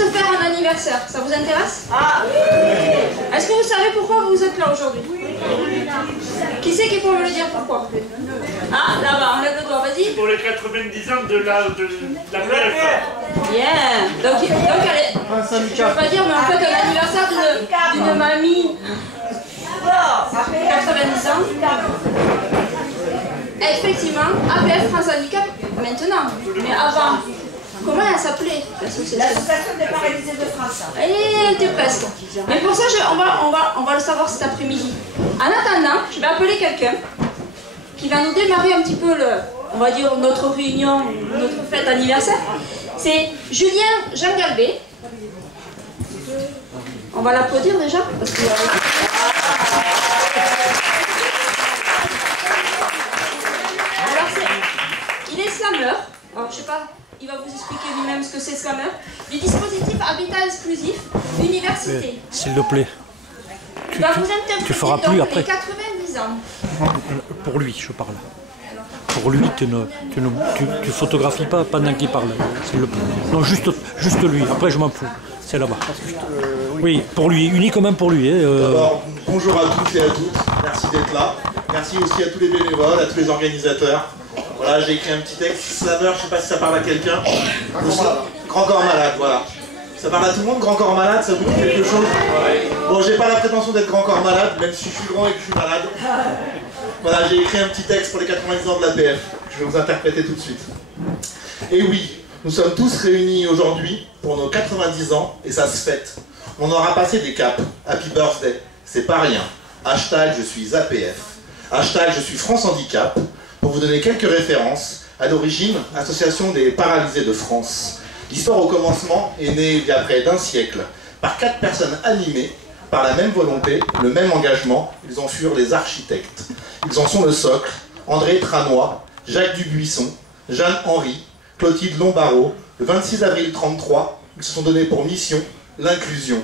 juste faire un anniversaire. Ça vous intéresse? Ah oui. Est-ce que vous savez pourquoi vous êtes là aujourd'hui? Qui c'est qui peut me le dire pourquoi? Ah, là-bas, on lève le doigt, vas-y. Pour les 90 ans de la PF. Bien. Donc allez, je ne veux pas dire, mais en fait, un anniversaire d'une mamie 90 ans. Effectivement, APF France Handicap maintenant. Mais avant, comment elle s'appelait l'association? L'Association des paralysés de France. Elle était presque. Mais pour ça, on va le savoir cet après-midi. En attendant, je vais appeler quelqu'un qui va nous démarrer un petit peu on va dire notre réunion, notre fête anniversaire. C'est Julien Jean Galbet. On va l'applaudir déjà parce que, alors il est slammer. Alors je sais pas, il va vous expliquer lui-même ce que c'est slammer. Du dispositif Habitat Exclusif, Université. S'il te plaît. Tu vas vous interpréter tu feras plus donc après. les 90 ans. Pour lui, je parle. Pour lui, tu photographies pas pendant qu'il parle. Non, juste lui. Après, je m'en fous. C'est là-bas. Oui, pour lui, uniquement pour lui. D'abord, bonjour à tous et à toutes. Merci d'être là. Merci aussi à tous les bénévoles, à tous les organisateurs. Voilà, j'ai écrit un petit texte. Slammer, je sais pas si ça parle à quelqu'un. Grand corps malade, voilà. Ça parle à tout le monde, grand corps malade, ça vous dit quelque chose? Bon, j'ai pas la prétention d'être grand corps malade, même si je suis grand et que je suis malade. Voilà, j'ai écrit un petit texte pour les 90 ans de l'APF, que je vais vous interpréter tout de suite. Et oui, nous sommes tous réunis aujourd'hui pour nos 90 ans, et ça se fête. On aura passé des caps. Happy birthday, c'est pas rien. Hashtag je suis APF. Hashtag je suis France Handicap, pour vous donner quelques références. À l'origine, Association des paralysés de France. L'histoire au commencement est née il y a près d'un siècle, par 4 personnes animées par la même volonté, le même engagement. Ils en furent les architectes. Ils en sont le socle. André Tranois, Jacques Dubuisson, Jeanne Henry, Clotilde Lombarot. Le 26 avril 1933, ils se sont donnés pour mission l'inclusion.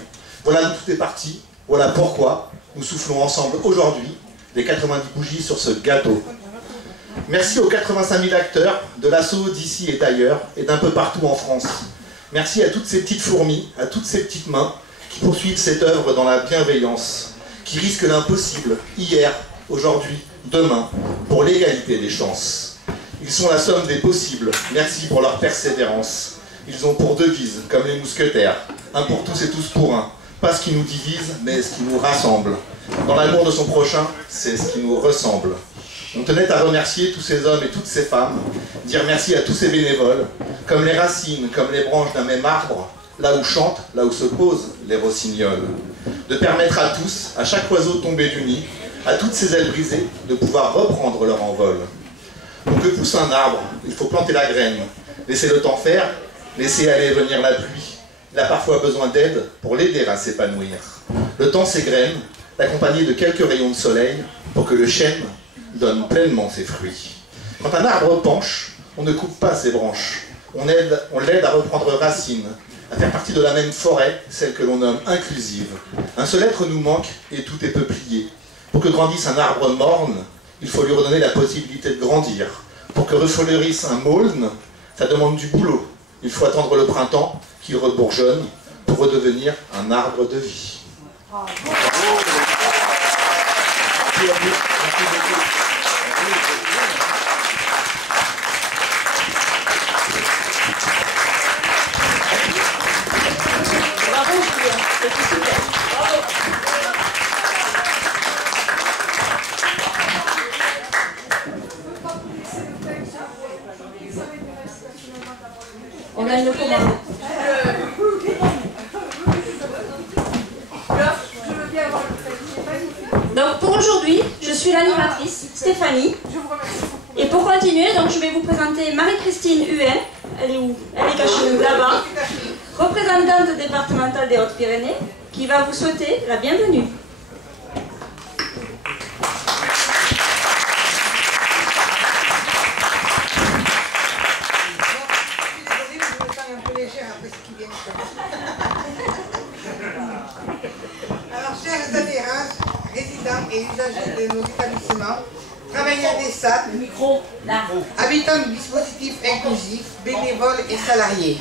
Voilà d'où tout est parti. Voilà pourquoi nous soufflons ensemble aujourd'hui les 90 bougies sur ce gâteau. Merci aux 85 000 acteurs de l'assaut d'ici et d'ailleurs et d'un peu partout en France. Merci à toutes ces petites fourmis, à toutes ces petites mains qui poursuivent cette œuvre dans la bienveillance, qui risquent l'impossible, hier, aujourd'hui, demain, pour l'égalité des chances. Ils sont la somme des possibles. Merci pour leur persévérance. Ils ont pour devise, comme les mousquetaires, un pour tous et tous pour un. Pas ce qui nous divise, mais ce qui nous rassemble. Dans l'amour de son prochain, c'est ce qui nous ressemble. On tenait à remercier tous ces hommes et toutes ces femmes, dire merci à tous ces bénévoles, comme les racines, comme les branches d'un même arbre, là où chantent, là où se posent les rossignols. De permettre à tous, à chaque oiseau tombé du nid, à toutes ces ailes brisées, de pouvoir reprendre leur envol. Pour que pousse un arbre, il faut planter la graine, laisser le temps faire, laisser aller et venir la pluie. Il a parfois besoin d'aide pour l'aider à s'épanouir. Le temps s'égrène, accompagné de quelques rayons de soleil, pour que le chêne donne pleinement ses fruits. Quand un arbre penche, on ne coupe pas ses branches. On l'aide à reprendre racine, à faire partie de la même forêt, celle que l'on nomme inclusive. Un seul être nous manque et tout est peuplier. Pour que grandisse un arbre morne, il faut lui redonner la possibilité de grandir. Pour que refleurisse un maulne, ça demande du boulot. Il faut attendre le printemps, qu'il rebourgeonne, pour redevenir un arbre de vie. Bravo Julien, c'était super. Bravo. On a une commande. Donc pour aujourd'hui, je suis l'animatrice Stéphanie. Et pour continuer, donc je vais vous présenter Marie-Christine Huen. Elle est où? Elle est cachée là-bas. Représentante départementale des Hautes-Pyrénées, qui va vous souhaiter la bienvenue. Alors, chers adhérents, résidents et usagers de nos établissements, travailleurs des SAD, habitants du dispositif inclusif, bénévoles et salariés.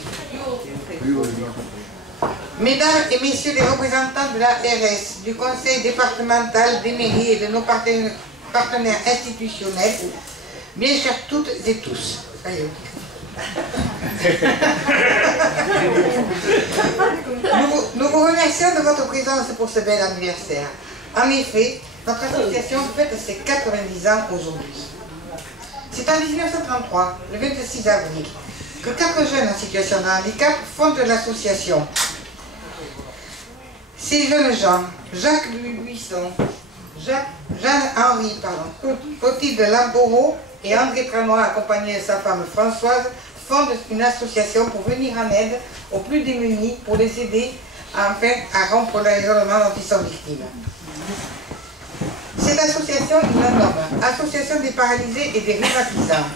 Mesdames et messieurs les représentants de la RS, du conseil départemental, des mairies et de nos partenaires institutionnels, bien chers toutes et tous. Nous vous remercions de votre présence pour ce bel anniversaire. En effet, notre association fête ses 90 ans aujourd'hui. C'est en 1933, le 26 avril, que 4 jeunes en situation de handicap fondent l'association. Ces jeunes gens, Jacques Buisson, Jeanne-Henri, Clotilde Lambourreau et André Tranois, accompagnés de sa femme Françoise, fondent une association pour venir en aide aux plus démunis, pour les aider à rompre l'isolement dont ils sont victimes. Cette association, il la nomme Association des paralysés et des rhumatisants.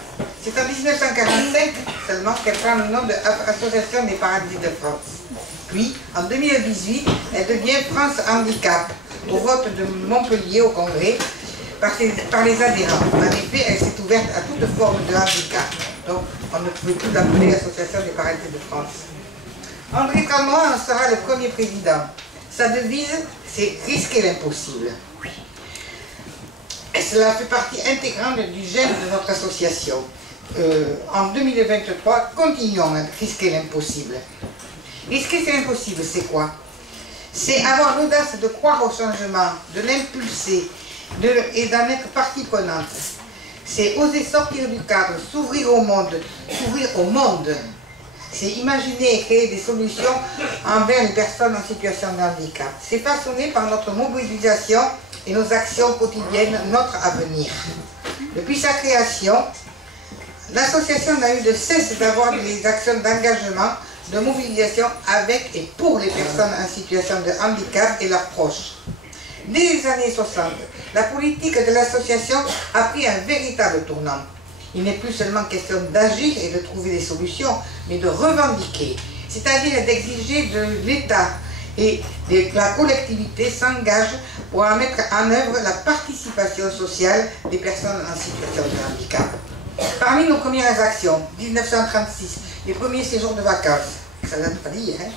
C'est en 1945 seulement qu'elle prend le nom d'Association des paralysés de France. Puis, en 2018, elle devient France Handicap, au vote de Montpellier au Congrès, par les adhérents. En effet, elle s'est ouverte à toute forme de handicap. Donc, on ne pouvait plus l'appeler Association des paralysés de France. André Tranois en sera le premier président. Sa devise, c'est « Risquer l'impossible ». Cela fait partie intégrante du gène de notre association. En 2023, continuons à risquer l'impossible. Risquer c'est l'impossible, c'est quoi? C'est avoir l'audace de croire au changement, de l'impulser et d'en être partie prenante. C'est oser sortir du cadre, s'ouvrir au monde. C'est imaginer et créer des solutions envers les personnes en situation de handicap. C'est façonné par notre mobilisation et nos actions quotidiennes, notre avenir. Depuis sa création, l'association n'a eu de cesse d'avoir des actions d'engagement, de mobilisation avec et pour les personnes en situation de handicap et leurs proches. Dès les années 60, la politique de l'association a pris un véritable tournant. Il n'est plus seulement question d'agir et de trouver des solutions, mais de revendiquer, c'est-à-dire d'exiger de l'État et que la collectivité s'engage pour mettre en œuvre la participation sociale des personnes en situation de handicap. Parmi nos premières actions, 1936, les premiers séjours de vacances, ça ne date pas d'hier, hein?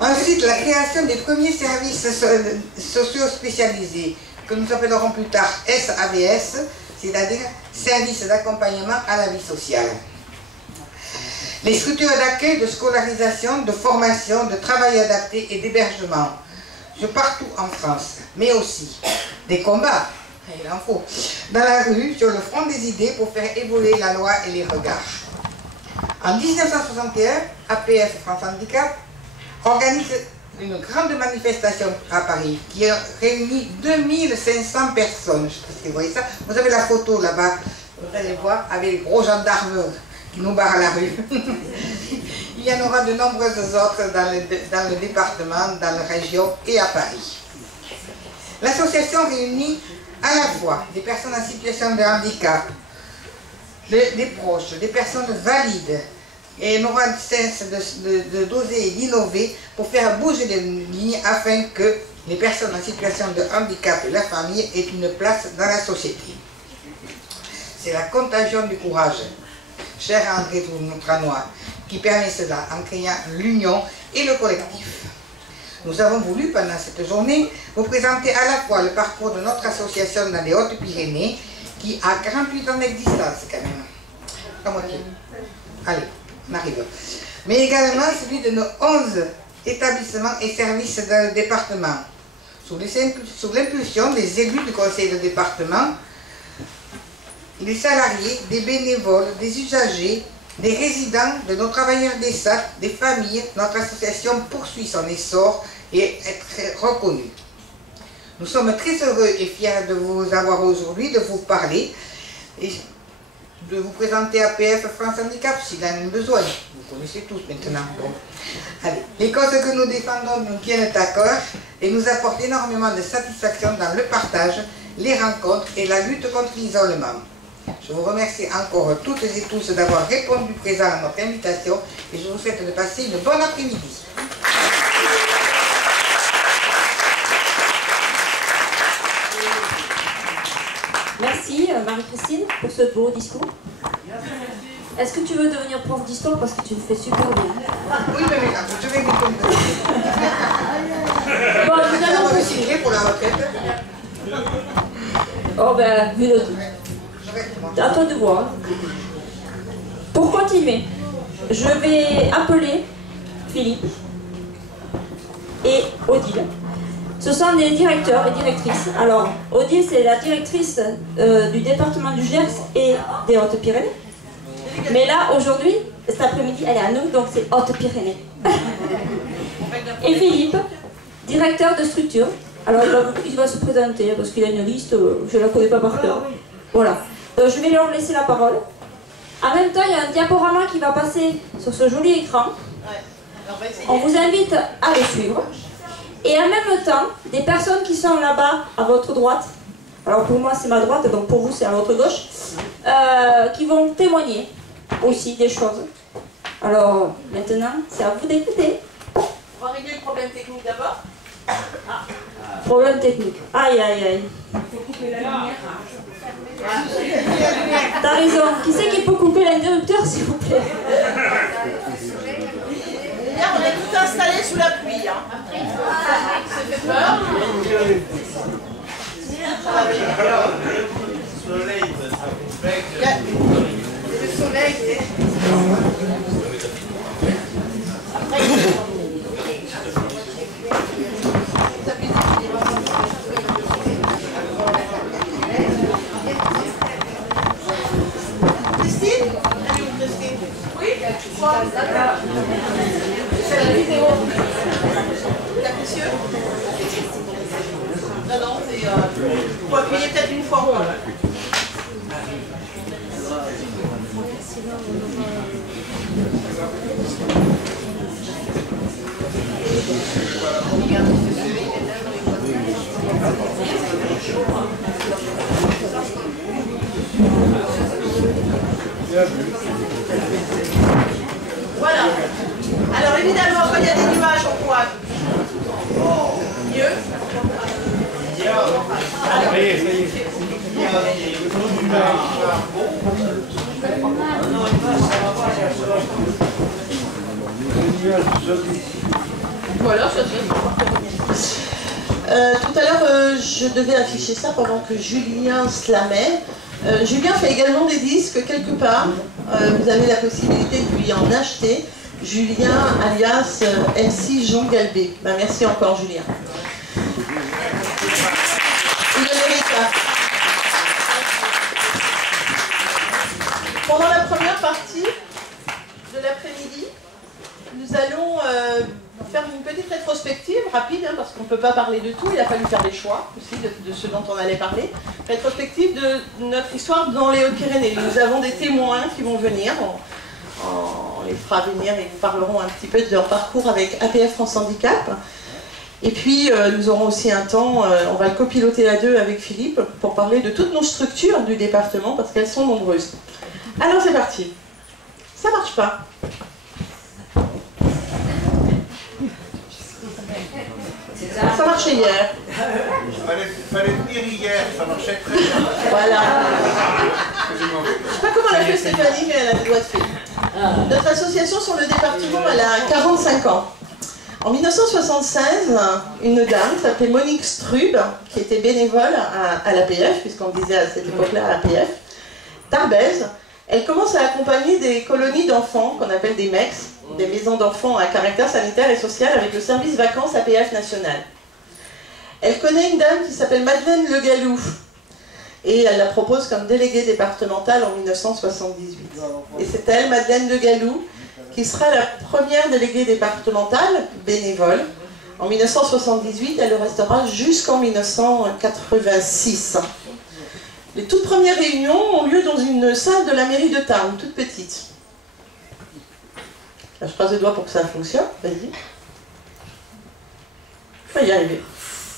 Ensuite, la création des premiers services sociaux spécialisés, que nous appellerons plus tard SAVS, c'est-à-dire Services d'accompagnement à la vie sociale. Les structures d'accueil, de scolarisation, de formation, de travail adapté et d'hébergement, partout en France, mais aussi des combats, il en faut, dans la rue, sur le front des idées pour faire évoluer la loi et les regards. En 1961, APF France Handicap organise une grande manifestation à Paris qui a réuni 2500 personnes. Je ne sais pas si vous voyez ça. Vous avez la photo là-bas, vous allez voir, avec les gros gendarmes qui nous barrent la rue. Il y en aura de nombreuses autres dans le département, dans la région et à Paris. L'association réunit à la fois des personnes en situation de handicap, des proches, des personnes valides, et n'aura de cesse d'oser et d'innover pour faire bouger les lignes afin que les personnes en situation de handicap et la famille aient une place dans la société. C'est la contagion du courage, cher André Tranois, qui permet cela en créant l'union et le collectif. Nous avons voulu, pendant cette journée, vous présenter à la fois le parcours de notre association dans les Hautes-Pyrénées, qui a 48 ans d'existence quand même. La moitié. Allez, on arrive. Mais également celui de nos 11 établissements et services dans le département, sous l'impulsion des élus du conseil de département, des salariés, des bénévoles, des usagers, des résidents, de nos travailleurs des SAT, des familles. Notre association poursuit son essor et est reconnue. Nous sommes très heureux et fiers de vous avoir aujourd'hui, de vous parler et de vous présenter APF France Handicap s'il en a besoin. Vous connaissez tous maintenant. Bon. Allez. Les causes que nous défendons nous tiennent à cœur et nous apportent énormément de satisfaction dans le partage, les rencontres et la lutte contre l'isolement. Je vous remercie encore toutes et tous d'avoir répondu présent à notre invitation et je vous souhaite de passer une bonne après-midi. Merci Marie-Christine pour ce beau discours. Est-ce que tu veux devenir prof d'histoire parce que tu le fais super bien? Oui, mais je vais m'étonner. Bon, Je évidemment, vais me signer pour la retraite. oh ben, vu le... À toi de voir. Pour continuer, je vais appeler Philippe et Odile. Ce sont des directeurs et directrices. Alors, Odile, c'est la directrice du département du Gers et des Hautes-Pyrénées. Mais là, aujourd'hui, cet après-midi, elle est à nous, donc c'est Hautes-Pyrénées. Et Philippe, directeur de structure. Alors, il va se présenter, parce qu'il a une liste, je ne la connais pas par cœur. Voilà. Je vais leur laisser la parole. En même temps, il y a un diaporama qui va passer sur ce joli écran. On vous invite à le suivre. Et en même temps, des personnes qui sont là-bas, à votre droite, alors pour moi c'est ma droite, donc pour vous c'est à votre gauche, qui vont témoigner aussi des choses. Alors maintenant, c'est à vous d'écouter. On va régler le problème technique d'abord. Problème technique. Aïe aïe aïe. T'as raison. Qui c'est qui peut couper l'interrupteur s'il vous plaît? Hier, on est tout installé sous la pluie. Hein. Ça fait peur. Le soleil, c'est... Christine? Elle est où, Christine? Oui, c'est la vidéo. Capricieux? Non, non, c'est... Il faut appuyer peut-être une fois. Voilà. Alors évidemment, quand il y a des nuages, on voit mieux. Voilà, ça tout à l'heure, je devais afficher ça pendant que Julien slamait. Julien fait également des disques quelque part. Vous avez la possibilité de lui en acheter. Julien, alias MC Jean Galbé. Ben, merci encore, Julien. Il le mérite. Pendant la première partie de l'après-midi, nous allons faire une petite rétrospective rapide, hein, parce qu'on ne peut pas parler de tout, il a fallu faire des choix aussi de ce dont on allait parler. Rétrospective de notre histoire dans les Hautes-Pyrénées. Nous avons des témoins qui vont venir, on les fera venir et nous parlerons un petit peu de leur parcours avec APF France Handicap. Et puis nous aurons aussi un temps, on va le copiloter à deux avec Philippe, pour parler de toutes nos structures du département, parce qu'elles sont nombreuses. Alors c'est parti. Ça marche pas. Ça marchait hier. Fallait venir hier, ça marchait très bien. Voilà. Je ne sais pas comment elle a fait Stéphanie, mais elle a des doigts de fil. Notre association sur le département, elle a 45 ans. En 1976, une dame qui s'appelait Monique Strub, qui était bénévole à l'APF, puisqu'on disait à cette époque-là l'APF, d'Arbèze, elle commence à accompagner des colonies d'enfants, qu'on appelle des MEX, des maisons d'enfants à caractère sanitaire et social, avec le service vacances APF national. Elle connaît une dame qui s'appelle Madeleine Le Gallou, et elle la propose comme déléguée départementale en 1978. Et c'est elle, Madeleine Le Gallou, qui sera la première déléguée départementale, bénévole. En 1978, elle le restera jusqu'en 1986. Les toutes premières réunions ont lieu dans une salle de la mairie de Tarbes, toute petite. Là, je croise les doigts pour que ça fonctionne. Vas-y. Je vais y arriver.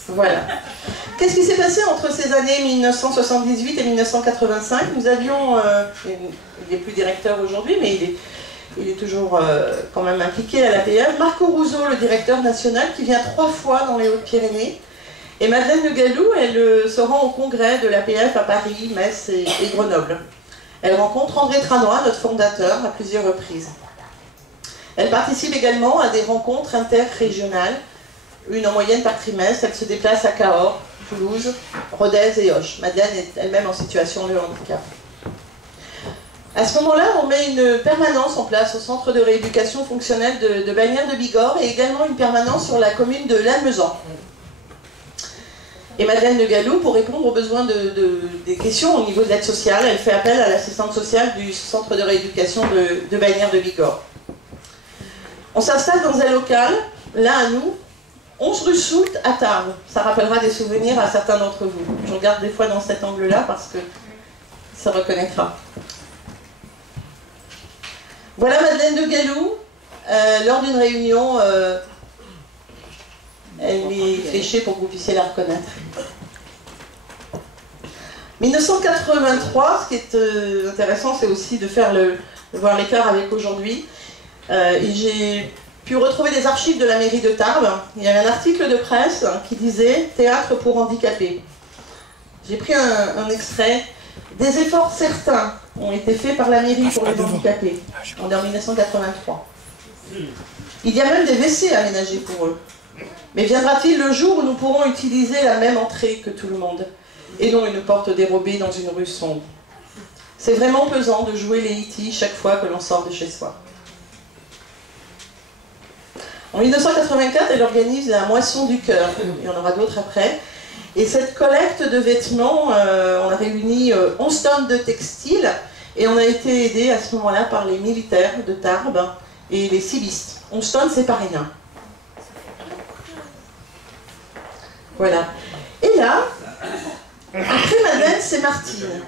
Voilà. Qu'est-ce qui s'est passé entre ces années 1978 et 1985? Nous avions, il n'est plus directeur aujourd'hui, mais il est toujours quand même impliqué à l'APF, Marco Rousseau, le directeur national, qui vient 3 fois dans les Hautes-Pyrénées. Et Madeleine Le Gallou, elle se rend au congrès de l'APF à Paris, Metz et Grenoble. Elle rencontre André Tranois, notre fondateur, à plusieurs reprises. Elle participe également à des rencontres interrégionales, une en moyenne par trimestre. Elle se déplace à Cahors, Toulouse, Rodez et Auch. Madeleine est elle-même en situation de handicap. À ce moment-là, on met une permanence en place au centre de rééducation fonctionnelle de Bagnères de Bigorre et également une permanence sur la commune de Lannemezan. Et Madeleine de Galou, pour répondre aux besoins des questions au niveau de l'aide sociale, elle fait appel à l'assistante sociale du centre de rééducation de Bagnères de Bigorre. On s'installe dans un local, là à nous, 11 rue Soult à Tarbes. Ça rappellera des souvenirs à certains d'entre vous. Je regarde des fois dans cet angle-là parce que ça reconnaîtra. Voilà Madeleine de Galou, lors d'une réunion, elle est fléchée pour que vous puissiez la reconnaître. 1983, ce qui est intéressant, c'est aussi de voir l'écart avec aujourd'hui. J'ai pu retrouver des archives de la mairie de Tarbes. Il y avait un article de presse qui disait « Théâtre pour handicapés ». J'ai pris un extrait. Des efforts certains ont été faits par la mairie pour les handicapés. On est en 1983. Il y a même des WC aménagés pour eux. Mais viendra-t-il le jour où nous pourrons utiliser la même entrée que tout le monde, et non une porte dérobée dans une rue sombre? C'est vraiment pesant de jouer les E.T. chaque fois que l'on sort de chez soi. En 1984, elle organise la Moisson du Cœur. Il y en aura d'autres après. Et cette collecte de vêtements, on a réuni 11 tonnes de textiles et on a été aidé à ce moment-là par les militaires de Tarbes et les civistes. 11 tonnes, c'est pas rien. Voilà. Et là, après Madeleine, c'est Martine.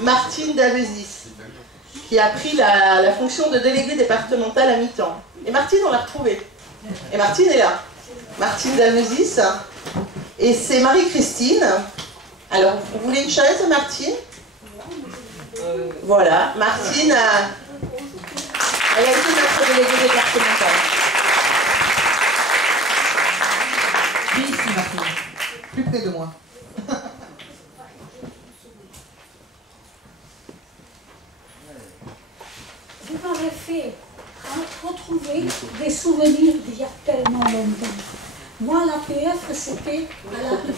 Martine Davezis, qui a pris la fonction de déléguée départementale à mi-temps. Et Martine, on l'a retrouvée. Et Martine est là. Martine Davezis. Et c'est Marie-Christine. Alors, vous voulez une chaise, Martine? Voilà. Martine elle a été notre déléguée départementale. Viens ici, Martine. Plus près de moi. Vous m'avez fait retrouver des souvenirs d'il y a tellement longtemps. Moi, l'APF, c'était à la rue.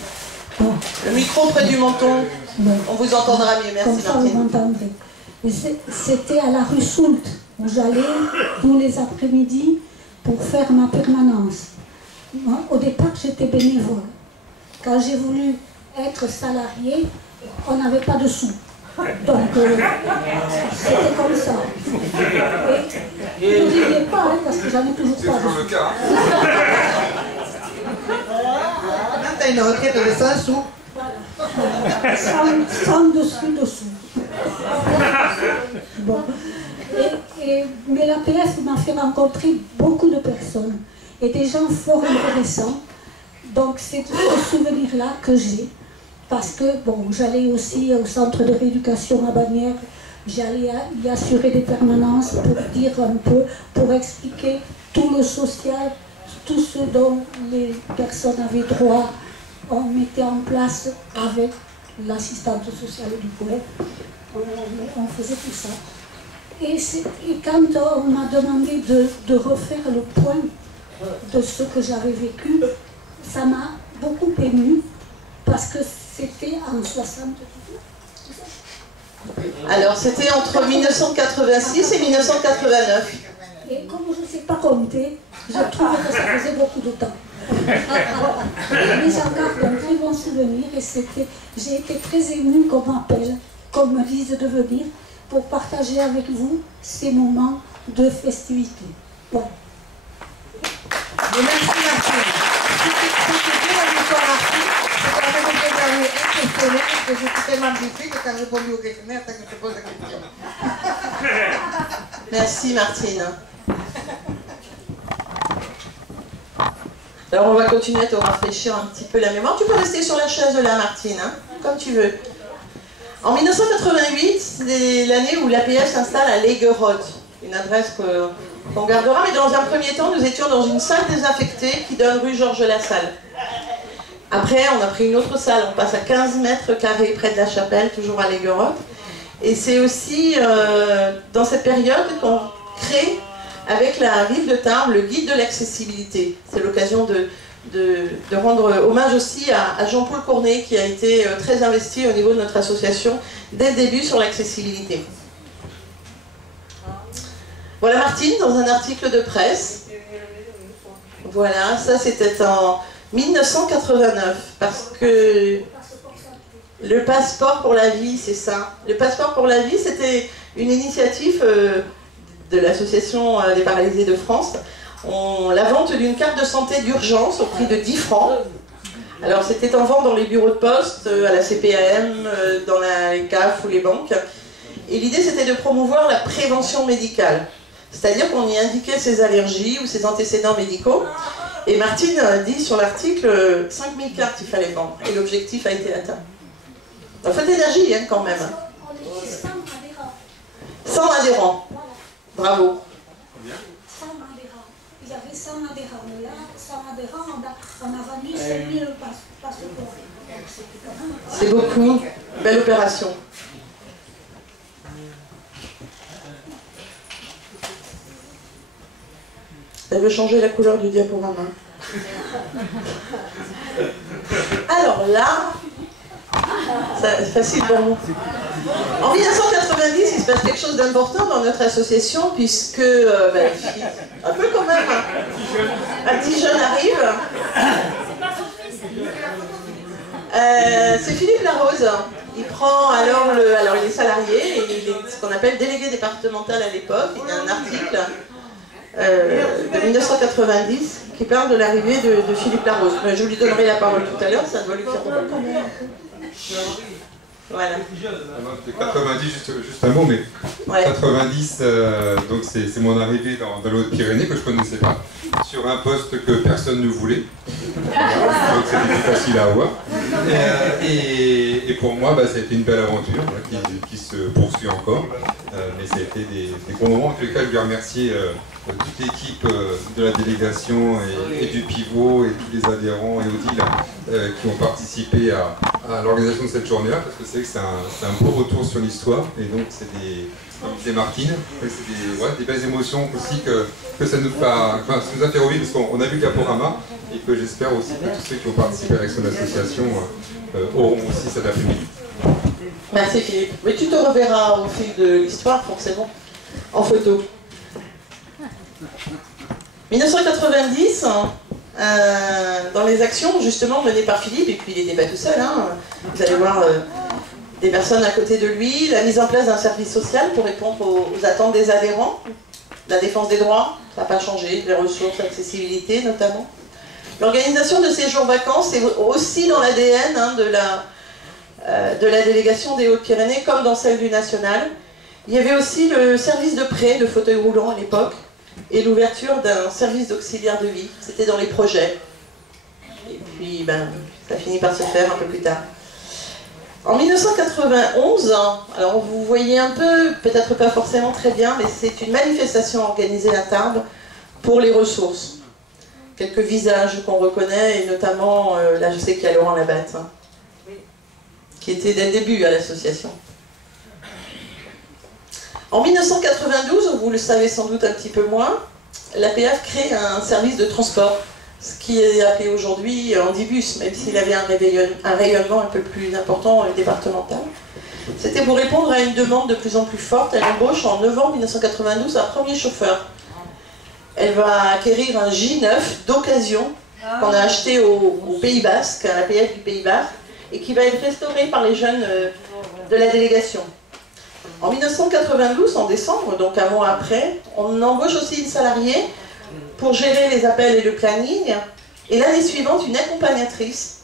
Bon. Le micro près du menton, Bon. on vous entendra mieux. Merci, Comme ça, Martine. vous m'entendrez. C'était à la rue Soult, où j'allais tous les après-midi pour faire ma permanence. Moi, au départ, j'étais bénévole. Quand j'ai voulu être salarié, on n'avait pas de sous. Donc, c'était comme ça. Et ne riez pas, hein, parce que j'en ai toujours pas de sous. Quand tu as une retraite de 100 sous. Sans dessous. Bon. Mais l'APF m'a fait rencontrer beaucoup de personnes et des gens fort intéressants. Donc c'est ce souvenir-là que j'ai. Parce que bon, j'allais aussi au centre de rééducation à Bagnères, j'allais y assurer des permanences pour dire un peu, pour expliquer tout le social, tout ce dont les personnes avaient droit. On mettait en place avec l'assistante sociale du poète, on faisait tout ça. Et quand on m'a demandé de refaire le point de ce que j'avais vécu, ça m'a beaucoup émue parce que c'était en 60. Alors, c'était entre 1986 et 1989. Et comme je ne sais pas compter, je trouve que ça faisait beaucoup de temps. Mais j'en garde un très bon souvenir et j'ai été très émue qu'on m'appelle, qu'on me dise de venir pour partager avec vous ces moments de festivité. Voilà. Merci Martine. C'était bien la victoire Martine. C'était un interview exceptionnel que j'étais tellement déçue que tu as répondu au questionnaire sans que je te pose la question. Merci, Martine. Alors, on va continuer à te rafraîchir un petit peu la mémoire. Tu peux rester sur la chaise là, Martine, hein, comme tu veux. En 1988, c'est l'année où l'APF s'installe à Legerode, une adresse qu'on gardera, mais dans un premier temps, nous étions dans une salle désaffectée qui donne rue Georges Lassalle. Après, on a pris une autre salle, on passe à 15 mètres carrés près de la chapelle, toujours à Legerode. Et c'est aussi dans cette période qu'on crée, avec la ville de Tarbes, le guide de l'accessibilité. C'est l'occasion de rendre hommage aussi à Jean-Paul Cournet, qui a été très investi au niveau de notre association dès le début sur l'accessibilité. Voilà Martine dans un article de presse. Voilà, ça c'était en 1989, parce que le passeport pour la vie, c'est ça. Le passeport pour la vie, c'était une initiative de l'association des paralysés de France. La vente d'une carte de santé d'urgence au prix de 10 francs. Alors c'était en vente dans les bureaux de poste, à la CPAM, dans les CAF ou les banques. Et l'idée c'était de promouvoir la prévention médicale. C'est-à-dire qu'on y indiquait ses allergies ou ses antécédents médicaux. Et Martine dit sur l'article 5000 cartes il fallait vendre. Et l'objectif a été atteint. Donc faut d'énergie hein, quand même. On est 100 adhérents. 100 adhérents. Bravo. 100 adhérents. Il y avait 100 adhérents. Mais là, 100 adhérents, on a vendu 5000 passeports. C'est beaucoup. Belle opération. Elle veut changer la couleur du diaporama. Alors là, c'est facile pour nous. En 1990, il se passe quelque chose d'important dans notre association, puisque, un peu quand même, un petit jeune arrive. C'est Philippe Larose. Il prend alors il est salarié, et il est ce qu'on appelle délégué départemental à l'époque. Il y a un article de 1990 qui parle de l'arrivée de Philippe Larose. Mais je lui donnerai la parole tout à l'heure, ça doit lui faire drôle quand même. Voilà. C'était 90, juste un mot, mais ouais. 90, donc c'est mon arrivée dans les Hautes-Pyrénées que je ne connaissais pas, sur un poste que personne ne voulait. Donc c'était plus facile à avoir. Et pour moi, ça a été une belle aventure qui se poursuit encore. Mais ça a été des bons moments. En tous les cas, je voulais remercier toute l'équipe de la délégation et du pivot et tous les adhérents et Odile qui ont participé à l'organisation de cette journée-là, parce que c'est vrai que c'est un beau retour sur l'histoire, et donc c'est comme disait Martine, c'est des belles émotions aussi que ça nous a fait revivre, parce qu'on a vu le diaporama, et que j'espère aussi que tous ceux qui ont participé à l'action de l'association auront aussi cet après-midi. Merci Philippe. Mais tu te reverras au fil de l'histoire, forcément, en photo. 1990, dans les actions justement menées par Philippe, et puis il n'était pas tout seul, hein, vous allez voir des personnes à côté de lui, la mise en place d'un service social pour répondre aux attentes des adhérents, la défense des droits, ça n'a pas changé, les ressources, l'accessibilité notamment. L'organisation de séjours vacances est aussi dans l'ADN hein, de la délégation des Hautes-Pyrénées, comme dans celle du National. Il y avait aussi le service de prêt de fauteuil roulant à l'époque, et l'ouverture d'un service d'auxiliaire de vie. C'était dans les projets. Et puis, ça finit par se faire un peu plus tard. En 1991, alors vous voyez un peu, peut-être pas forcément très bien, mais c'est une manifestation organisée à Tarbes pour les ressources. Quelques visages qu'on reconnaît, et notamment, là je sais qu'il y a Laurent Labatte, hein, qui était dès le début à l'association. En 1992, vous le savez sans doute un petit peu moins, l'APF crée un service de transport, ce qui est appelé aujourd'hui Handibus, même s'il avait un rayonnement un peu plus important départemental. C'était pour répondre à une demande de plus en plus forte. Elle embauche en novembre 1992 un premier chauffeur. Elle va acquérir un J9 d'occasion qu'on a acheté au Pays Basque, à l'APF du Pays Basque, et qui va être restauré par les jeunes de la délégation. En 1992, en décembre, donc un mois après, on embauche aussi une salariée pour gérer les appels et le planning, et l'année suivante, une accompagnatrice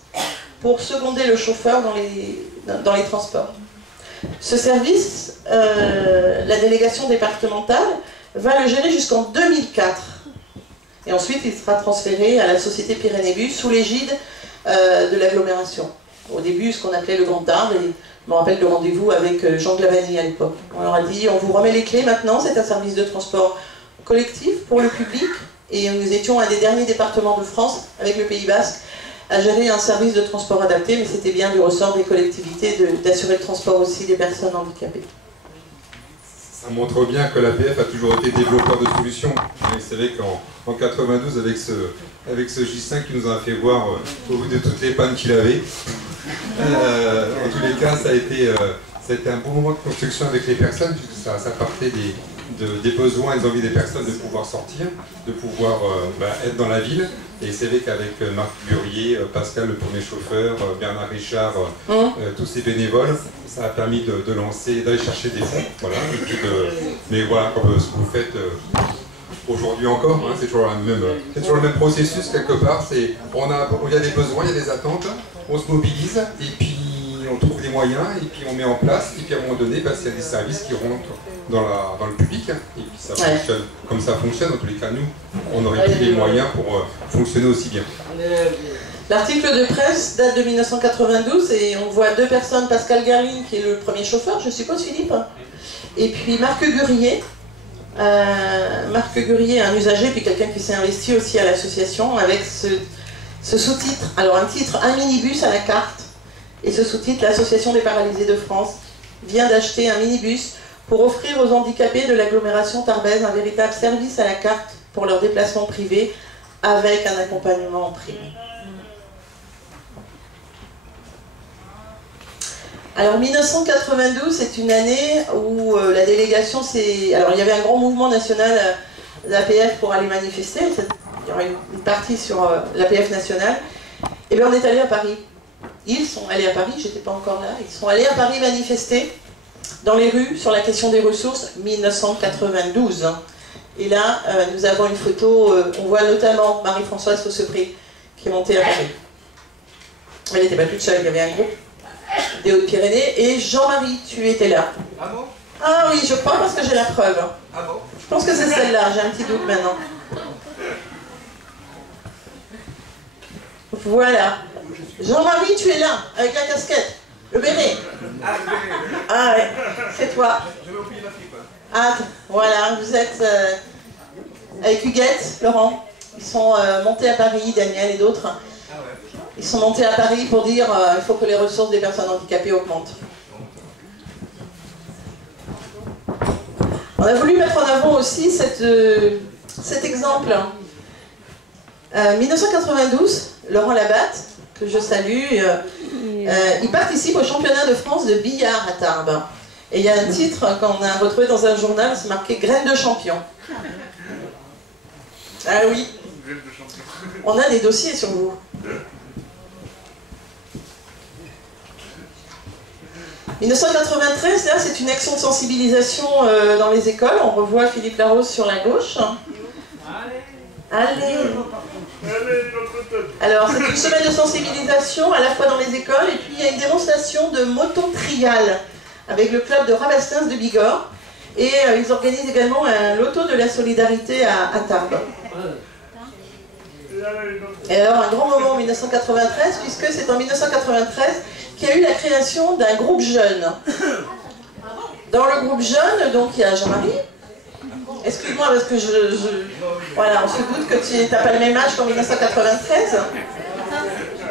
pour seconder le chauffeur dans les transports. Ce service, la délégation départementale va le gérer jusqu'en 2004. Et ensuite, il sera transféré à la société Pyrénées-Bus sous l'égide de l'agglomération. Au début, ce qu'on appelait le Grand Tarbes, et je me rappelle le rendez-vous avec Jean Glavani à l'époque. On leur a dit, on vous remet les clés maintenant, c'est un service de transport collectif pour le public, et nous étions un des derniers départements de France, avec le Pays Basque, à gérer un service de transport adapté, mais c'était bien du ressort des collectivités d'assurer le transport aussi des personnes handicapées. ça montre bien que l'APF a toujours été développeur de solutions. Vous savez qu'en 92, avec ce J5 qui nous a fait voir au bout de toutes les pannes qu'il avait, en tous les cas, ça a été un bon moment de construction avec les personnes, puisque ça partait des besoins et des envies des personnes de pouvoir sortir, de pouvoir être dans la ville. Et c'est vrai qu'avec Marc Gurier, Pascal, le premier chauffeur, Bernard Richard, tous ces bénévoles, ça a permis de lancer, d'aller chercher des fonds. Voilà, et puis mais voilà, comme ce que vous faites aujourd'hui encore, hein, c'est toujours le même processus quelque part. Il y a des besoins, il y a des attentes, on se mobilise, et puis on trouve des moyens, et puis on met en place, et puis à un moment donné, il y a des services qui rentrent dans le public, et puis ça fonctionne. Comme ça fonctionne, en tous les cas, nous, on aurait pris les moyens pour fonctionner aussi bien. L'article de presse date de 1992, et on voit deux personnes, Pascal Garline, qui est le premier chauffeur, je suppose, Philippe, et puis Marc Gurier. Marc Gurier, un usager, puis quelqu'un qui s'est investi aussi à l'association, avec ce sous-titre, alors un titre, un minibus à la carte, et ce sous-titre, l'Association des paralysés de France vient d'acheter un minibus pour offrir aux handicapés de l'agglomération tarbaise un véritable service à la carte pour leurs déplacements privés avec un accompagnement en prime. Alors 1992, c'est une année où la délégation s'est... Alors il y avait un grand mouvement national d'APF pour aller manifester, il y aurait une partie sur l'APF nationale, et bien on est allé à Paris. Ils sont allés à Paris, j'étais pas encore là, ils sont allés à Paris manifester dans les rues sur la question des ressources, 1992. Et là, nous avons une photo, on voit notamment Marie-Françoise Fossepré qui est montée à Paris. Elle n'était pas toute seule, il y avait un groupe des Hautes-Pyrénées, et Jean-Marie, tu étais là. Ah bon? Ah oui, je crois parce que j'ai la preuve. Ah bon? Je pense que c'est celle-là, j'ai un petit doute maintenant. Voilà. Jean-Marie, tu es là, avec la casquette, le béret. Ah, le béret. Ah ouais, c'est toi. J'avais oublié ma fille, quoi. Ah, voilà, vous êtes avec Huguette, Laurent. Ils sont montés à Paris, Daniel et d'autres. Ah ouais. Ils sont montés à Paris pour dire il faut que les ressources des personnes handicapées augmentent. On a voulu mettre en avant aussi cet exemple. 1992, Laurent Labatte, que je salue, il participe au championnat de France de billard à Tarbes. Et il y a un titre qu'on a retrouvé dans un journal, c'est marqué « Graines de champion ». Ah oui, on a des dossiers sur vous. « 1993, là, c'est une action de sensibilisation dans les écoles. On revoit Philippe Larose sur la gauche. Allez. Alors, c'est une semaine de sensibilisation à la fois dans les écoles, et puis il y a une démonstration de moto-trial avec le club de Rabastens de Bigorre. Et ils organisent également un loto de la solidarité à Tarbes. Et alors, un grand moment en 1993, puisque c'est en 1993 qu'il y a eu la création d'un groupe jeune. Dans le groupe jeune, donc il y a Jean-Marie. Excuse-moi parce que voilà, on se doute que tu n'as pas le même âge qu'en 1993.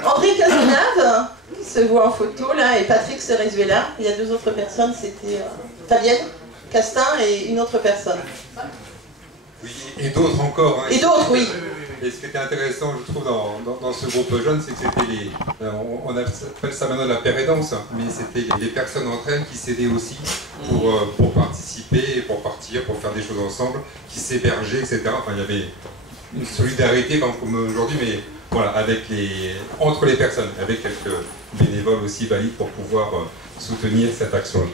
André Cazenave, qui se voit en photo là, et Patrick Cerezuela. Il y a deux autres personnes, c'était Fabienne Castin et une autre personne. Oui, et d'autres encore. Hein. Et d'autres, oui. Et ce qui était intéressant, je trouve, dans ce groupe jeune, c'est que c'était on appelle ça maintenant la pérédance, mais c'était les personnes entre elles qui s'aidaient aussi pour participer, pour partir, pour faire des choses ensemble, qui s'hébergeaient, etc. Enfin, il y avait une solidarité, comme aujourd'hui, mais voilà, entre les personnes, avec quelques bénévoles aussi valides pour pouvoir soutenir cette action-là.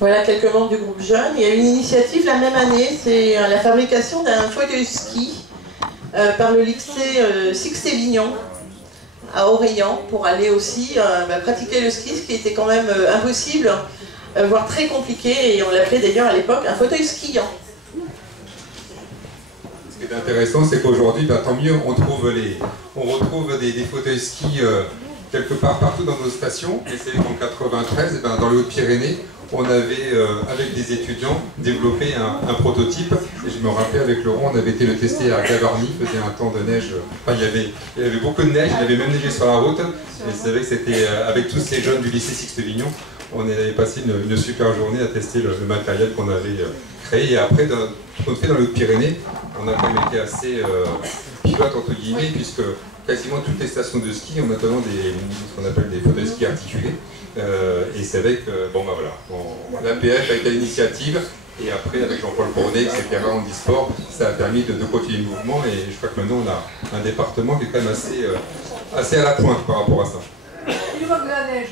Voilà quelques membres du groupe jeune. Il y a une initiative la même année, c'est la fabrication d'un fauteuil ski par le lycée Sixte-Vignon à Orléans pour aller aussi pratiquer le ski, ce qui était quand même impossible, voire très compliqué, et on l'appelait d'ailleurs à l'époque un fauteuil skiant. Ce qui est intéressant, c'est qu'aujourd'hui, tant mieux, on retrouve des fauteuils ski quelque part partout dans nos stations, et c'est qu'en 93, dans les Hautes-Pyrénées, on avait, avec des étudiants, développé un prototype. Et je me rappelle, avec Laurent, on avait été le tester à Gavarnie, il faisait un temps de neige. Enfin, il y avait beaucoup de neige, il avait même neigé sur la route. Et c'est vrai que c'était, avec tous ces jeunes du lycée Sixte-Vignon, on avait passé une super journée à tester le matériel qu'on avait créé. Et après, on fait dans les Pyrénées, on a quand même été assez pilote entre guillemets, puisque quasiment toutes les stations de ski ont maintenant ce qu'on appelle des fauteuils de ski articulés. Et c'est avec, l'APF a été à l'initiative, et après avec Jean-Paul Bournet, etc., en e-sport, ça a permis de continuer le mouvement, et je crois que maintenant on a un département qui est quand même assez à la pointe par rapport à ça. Il va de la neige.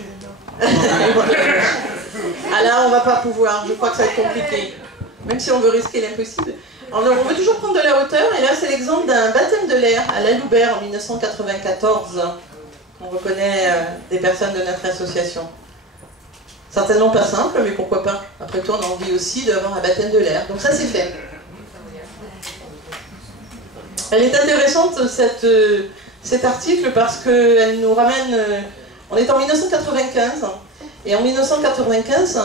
Ah là, on va pas pouvoir, je crois que ça va être compliqué, même si on veut risquer l'impossible. On veut toujours prendre de la hauteur, et là c'est l'exemple d'un baptême de l'air à La Loubert en 1994. On reconnaît des personnes de notre association. Certainement pas simple, mais pourquoi pas. Après tout, on a envie aussi d'avoir un baptême de l'air. Donc ça c'est fait. Elle est intéressante cet article parce qu'elle nous ramène... on est en 1995, et en 1995,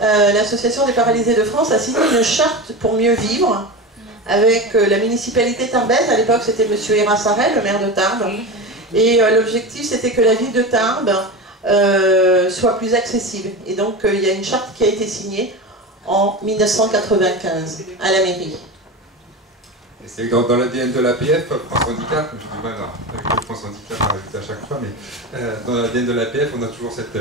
l'Association des paralysés de France a signé une charte pour mieux vivre avec la municipalité tarbette. À l'époque, c'était M. Héra Sarel, le maire de Tarbes. Et l'objectif, c'était que la ville de Tarbes soit plus accessible. Et donc, il y a une charte qui a été signée en 1995 à la mairie. Et c'est que dans l'ADN de l'APF, France Handicap, j'ai du mal avec le France Handicap à rajouter à chaque fois, mais dans l'ADN de l'APF, on a toujours cet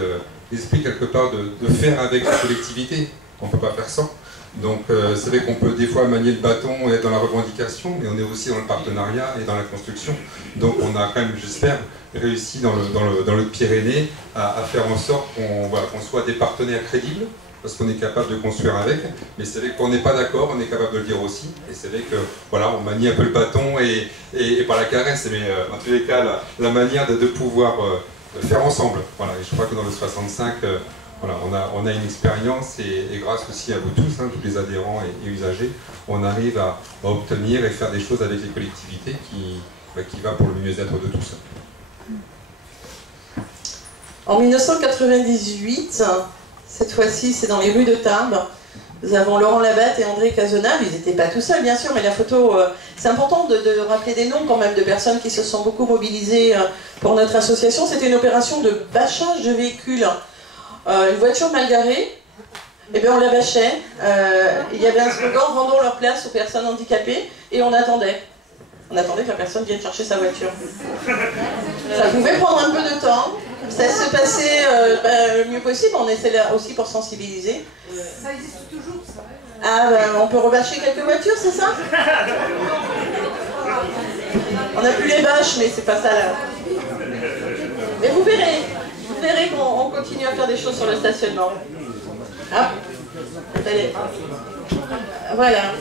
esprit quelque part de faire avec la collectivité. On ne peut pas faire sans. Donc c'est vrai qu'on peut des fois manier le bâton et être dans la revendication, mais on est aussi dans le partenariat et dans la construction. Donc on a quand même, j'espère, réussi dans le Pyrénées à faire en sorte qu'on soit des partenaires crédibles, parce qu'on est capable de construire avec, mais c'est vrai qu'on n'est pas d'accord, on est capable de le dire aussi, et c'est vrai que voilà, on manie un peu le bâton et pas la caresse, mais en tous les cas la manière de pouvoir faire ensemble. Voilà, et je crois que dans le 65, voilà, on a une expérience, et grâce aussi à vous tous, tous les adhérents et usagers, on arrive à obtenir et faire des choses avec les collectivités qui va pour le mieux-être de tous. En 1998, cette fois-ci, c'est dans les rues de Tarbes. Nous avons Laurent Labatte et André Cazenave. Ils n'étaient pas tout seuls, bien sûr, mais la photo... c'est important de rappeler des noms, quand même, de personnes qui se sont beaucoup mobilisées pour notre association. C'était une opération de bâchage de véhicules. Une voiture mal garée, eh bien, on la bâchait. Il y avait un slogan « Rendons leur place aux personnes handicapées » et on attendait. On attendait que la personne vienne chercher sa voiture. Ça pouvait prendre un peu de temps. Ça se passait le mieux possible. On était là aussi pour sensibiliser. Ça existe toujours, ça. Ah, on peut rebâcher quelques voitures, c'est ça? On n'a plus les bâches, mais c'est pas ça là. Mais vous verrez qu'on continue à faire des choses sur le stationnement. Ah, allez. Voilà.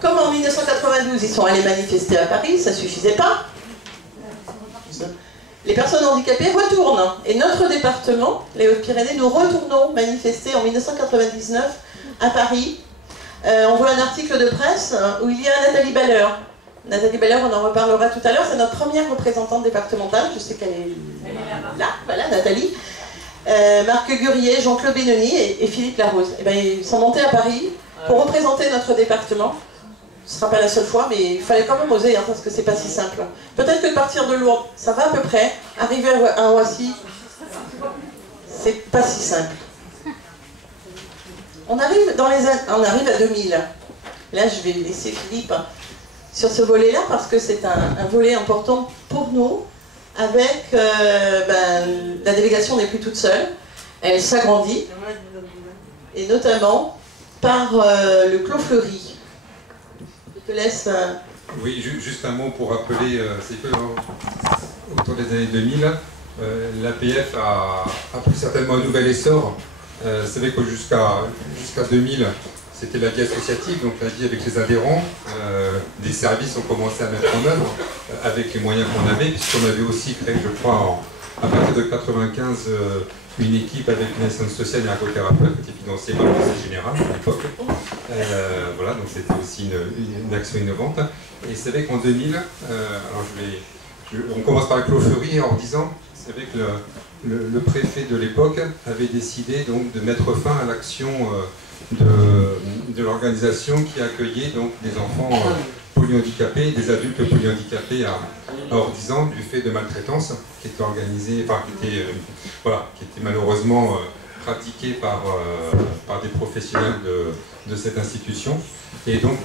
Comme en 1992, ils sont allés manifester à Paris, ça ne suffisait pas. Les personnes handicapées retournent. Et notre département, les Hautes-Pyrénées, nous retournons manifester en 1999 à Paris. On voit un article de presse où il y a Nathalie Baller. Nathalie Baller, on en reparlera tout à l'heure, c'est notre première représentante départementale. Je sais qu'elle est là, voilà, Nathalie. Marc Gurier, Jean-Claude Benoni et Philippe Larose. Et bien, ils sont montés à Paris pour représenter notre département. Ce ne sera pas la seule fois, mais il fallait quand même oser, parce que c'est pas si simple. Peut-être que de partir de Lourdes, ça va à peu près. Arriver à Roissy, c'est pas si simple. On arrive à 2000. Là, je vais laisser Philippe sur ce volet-là, parce que c'est un volet important pour nous. Avec la délégation n'est plus toute seule. Elle s'agrandit. Et notamment par le Clos Fleury. Je te laisse... Oui, juste un mot pour rappeler, c'est que autour des années 2000, l'APF a pris certainement un nouvel essor. C'est vrai que jusqu'à 2000, c'était la vie associative, donc la vie avec les adhérents. Des services ont commencé à mettre en œuvre avec les moyens qu'on avait, puisqu'on avait aussi créé, je crois, à partir de 1995, une équipe avec une assistante sociale et un co-thérapeute qui était financée par le Conseil général à l'époque. Voilà, donc c'était aussi une action innovante. Et c'est vrai qu'en 2000, on commence par le Clos Fleury en disant, c'est vrai que le préfet de l'époque avait décidé donc de mettre fin à l'action de l'organisation qui accueillait donc des enfants polyhandicapés, des adultes polyhandicapés à Ordizan du fait de maltraitance qui était organisée, enfin qui était voilà, qui était malheureusement pratiquée par des professionnels de cette institution. Et donc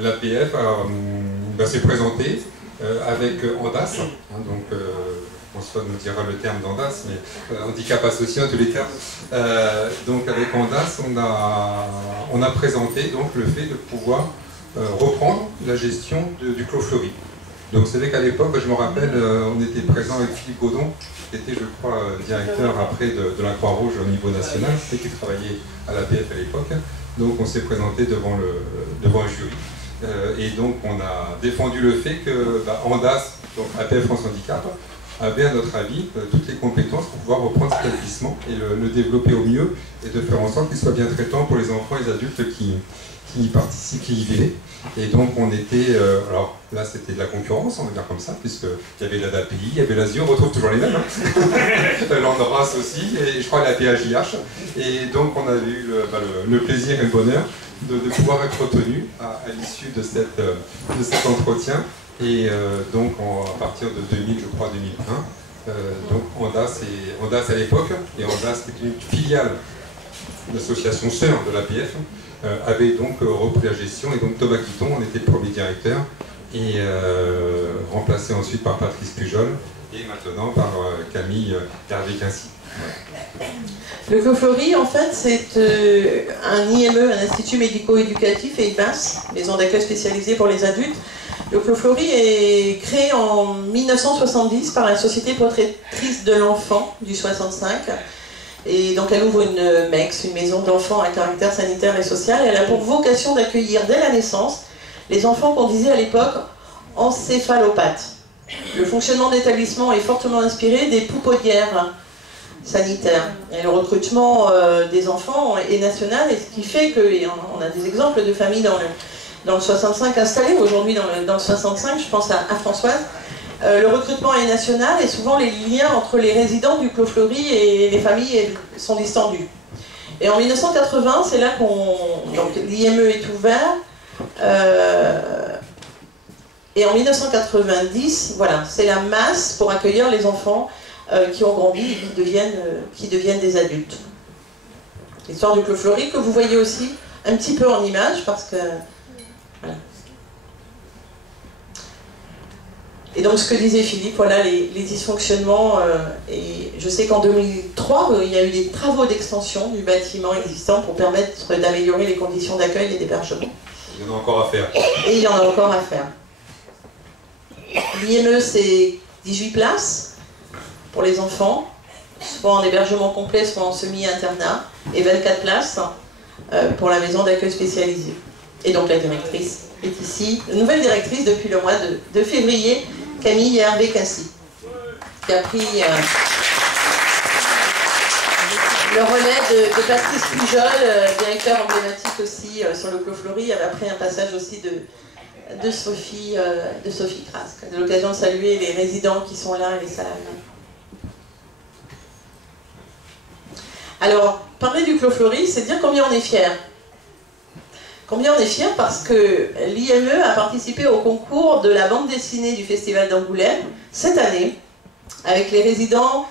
l'APF s'est présentée avec Andas, hein, donc François nous dira le terme d'Andas, mais handicap associé en tous les cas. Donc avec Andas, on a présenté donc le fait de pouvoir reprendre la gestion du Clos Fleury. Donc c'est vrai qu'à l'époque, je me rappelle, on était présent avec Philippe Godon, qui était, je crois, directeur après de la Croix-Rouge au niveau national, et qui travaillait à l'APF à l'époque. Donc on s'est présenté devant le jury. Et donc on a défendu le fait que Andas, donc APF France Handicap, avait à notre avis toutes les compétences pour pouvoir reprendre cet établissement et le développer au mieux et de faire en sorte qu'il soit bien traitant pour les enfants et les adultes qui y participent, qui y vivaient. Et donc on était, alors là c'était de la concurrence, on va dire comme ça, puisqu'il y avait l'ADAPI, il y avait l'ASIO, on retrouve toujours les mêmes, hein. L'Andras aussi, et je crois la PHJH. Et donc on a eu le plaisir et le bonheur de pouvoir être retenu à l'issue de cet entretien. Et donc à partir de 2000, je crois 2001, donc Andas à l'époque, et Andas qui est une filiale d'association sœur de l'APF, avait donc repris la gestion, et donc Thomas Quitton en était le premier directeur, et remplacé ensuite par Patrice Pujol, et maintenant par Camille Hervé-Quincy. Le Clos Fleury, en fait, c'est un IME, un institut médico-éducatif, et une MAS, maison d'accueil spécialisée pour les adultes. Le Clos Fleury est créé en 1970 par la Société protectrice de l'enfant du 65. Et donc elle ouvre une MEX, une maison d'enfants à caractère sanitaire et social. Et elle a pour vocation d'accueillir dès la naissance les enfants qu'on disait à l'époque encéphalopathes. Le fonctionnement de l'établissement est fortement inspiré des pouponnières sanitaires. Et le recrutement des enfants est national, et ce qui fait qu'on a des exemples de familles dans le 65 installées aujourd'hui dans le 65, je pense à Françoise. Le recrutement est national, et souvent les liens entre les résidents du Clos Fleury et les familles sont distendus. Et en 1980, c'est là donc l'IME est ouvert. Et en 1990, voilà, c'est la masse pour accueillir les enfants qui ont grandi et qui deviennent des adultes. L'histoire du Clos Fleury que vous voyez aussi un petit peu en image, parce que voilà. Et donc ce que disait Philippe, voilà les dysfonctionnements, et je sais qu'en 2003, il y a eu des travaux d'extension du bâtiment existant pour permettre d'améliorer les conditions d'accueil et d'hébergement. Il y en a encore à faire. Et il y en a encore à faire. L'IME, c'est 18 places pour les enfants, soit en hébergement complet, soit en semi-internat, et 24 places pour la maison d'accueil spécialisée. Et donc la directrice est ici, la nouvelle directrice depuis le mois de février, Camille Hervé-Quincy, qui a pris le relais de Patrice Pujol, directeur emblématique aussi sur le Clos Fleury, avait pris un passage aussi de Sophie Krasque. J'ai l'occasion de saluer les résidents qui sont là et les salariés. Alors, parler du Clos Fleury, c'est dire combien on est fiers. Combien on est fiers parce que l'IME a participé au concours de la bande dessinée du Festival d'Angoulême cette année, avec les résidents,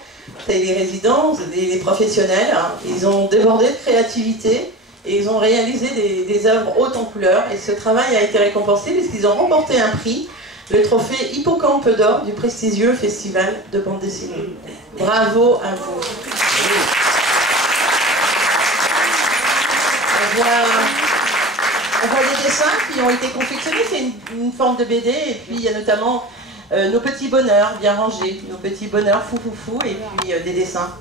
les professionnels. Hein. Ils ont débordé de créativité et ils ont réalisé des œuvres hautes en couleurs. Et ce travail a été récompensé puisqu'ils ont remporté un prix, le trophée Hippocampe d'or du prestigieux Festival de bande dessinée. Bravo à vous. On voit des dessins qui ont été confectionnés, c'est une forme de BD, et puis il y a notamment nos petits bonheurs bien rangés, nos petits bonheurs fou, et puis des dessins.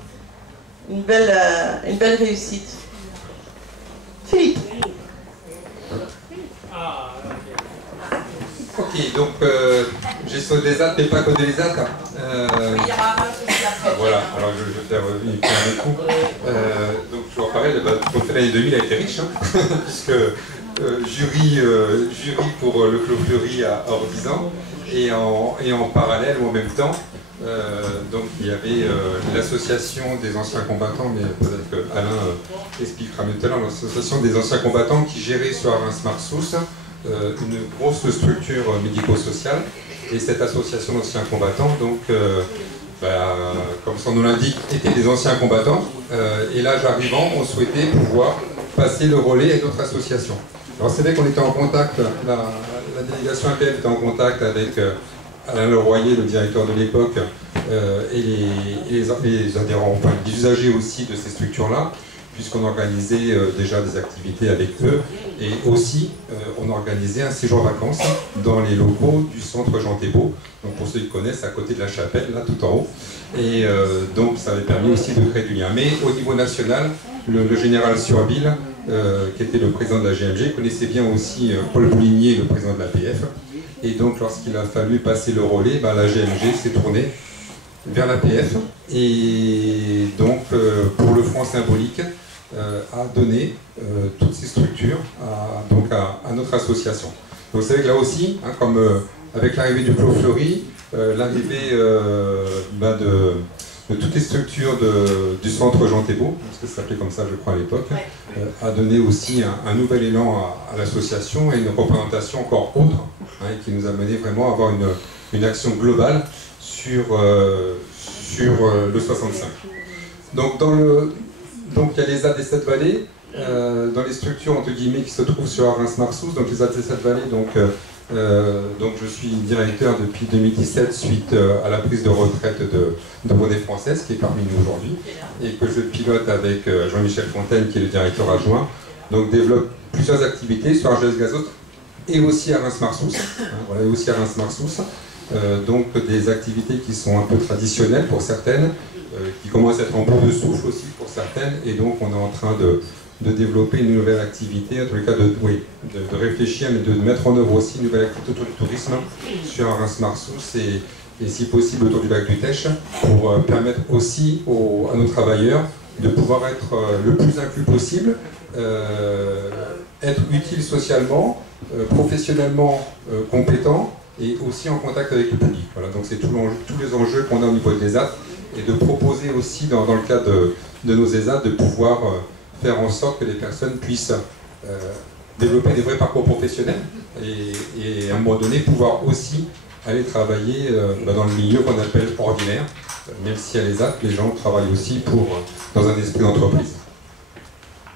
Une belle réussite. Philippe. Ok, donc gestion des actes, mais pas que des actes. Voilà, alors je vais faire une première coup. Donc je vous rappelle, l'année 2000 a été riche, hein, puisque jury pour le Clos Fleury à Ordizan, et en parallèle ou en même temps, donc il y avait l'association des anciens combattants, mais peut-être que Alain expliquera mieux tout à l'heure, l'association des anciens combattants qui gérait sur Reims-Marsous une grosse structure médico-sociale, et cette association d'anciens combattants donc comme son nom l'indique, étaient des anciens combattants. Et l'âge arrivant, on souhaitait pouvoir passer le relais à d'autres associations. Alors c'est vrai qu'on était en contact, la délégation APF était en contact avec Alain Leroyer, le directeur de l'époque, et les adhérents, enfin les usagers aussi de ces structures-là, puisqu'on organisait déjà des activités avec eux, et aussi on organisait un séjour vacances dans les locaux du centre Jean Thébault, donc pour ceux qui connaissent, à côté de la chapelle, là tout en haut, et donc ça avait permis aussi de créer du lien. Mais au niveau national, le général Surville, qui était le président de la GMG, connaissait bien aussi Paul Boulinier, le président de l'APF, et donc lorsqu'il a fallu passer le relais, la GMG s'est tournée vers l'APF, et donc pour le franc symbolique, a donné toutes ces structures à notre association. Donc vous savez que là aussi, comme avec l'arrivée du Clos Fleuri, l'arrivée de toutes les structures du centre Jean Thébault, parce que ça s'appelait comme ça je crois à l'époque, a donné aussi un nouvel élan à l'association et une représentation encore autre, qui nous a mené vraiment à avoir une action globale sur le 65. Donc il y a les ZAD des 7 vallées, dans les structures entre guillemets qui se trouvent sur Reims-Marsous, donc les ZAD des 7 vallées, donc je suis directeur depuis 2017 suite à la prise de retraite de René Française qui est parmi nous aujourd'hui et que je pilote avec Jean-Michel Fontaine qui est le directeur adjoint, donc développe plusieurs activités sur Argelès-Gazost et aussi à Reims-Marsous, voilà, aussi à Reims-Marsous, donc des activités qui sont un peu traditionnelles pour certaines, qui commencent à être en bout de souffle aussi pour certaines, et donc on est en train de développer une nouvelle activité, en tous les cas de réfléchir, mais de mettre en œuvre aussi une nouvelle activité autour du tourisme sur Reims-Marsous et si possible autour du lac du Tech, pour permettre aussi à nos travailleurs de pouvoir être le plus inclus possible, être utile socialement, professionnellement compétent et aussi en contact avec le public. Voilà, donc c'est tous les enjeux qu'on a au niveau de l'ESAT et de proposer aussi dans le cadre de nos ESAT de pouvoir faire en sorte que les personnes puissent développer des vrais parcours professionnels et à un moment donné pouvoir aussi aller travailler dans le milieu qu'on appelle ordinaire, même si à l'ESAT, les gens travaillent aussi dans un esprit d'entreprise.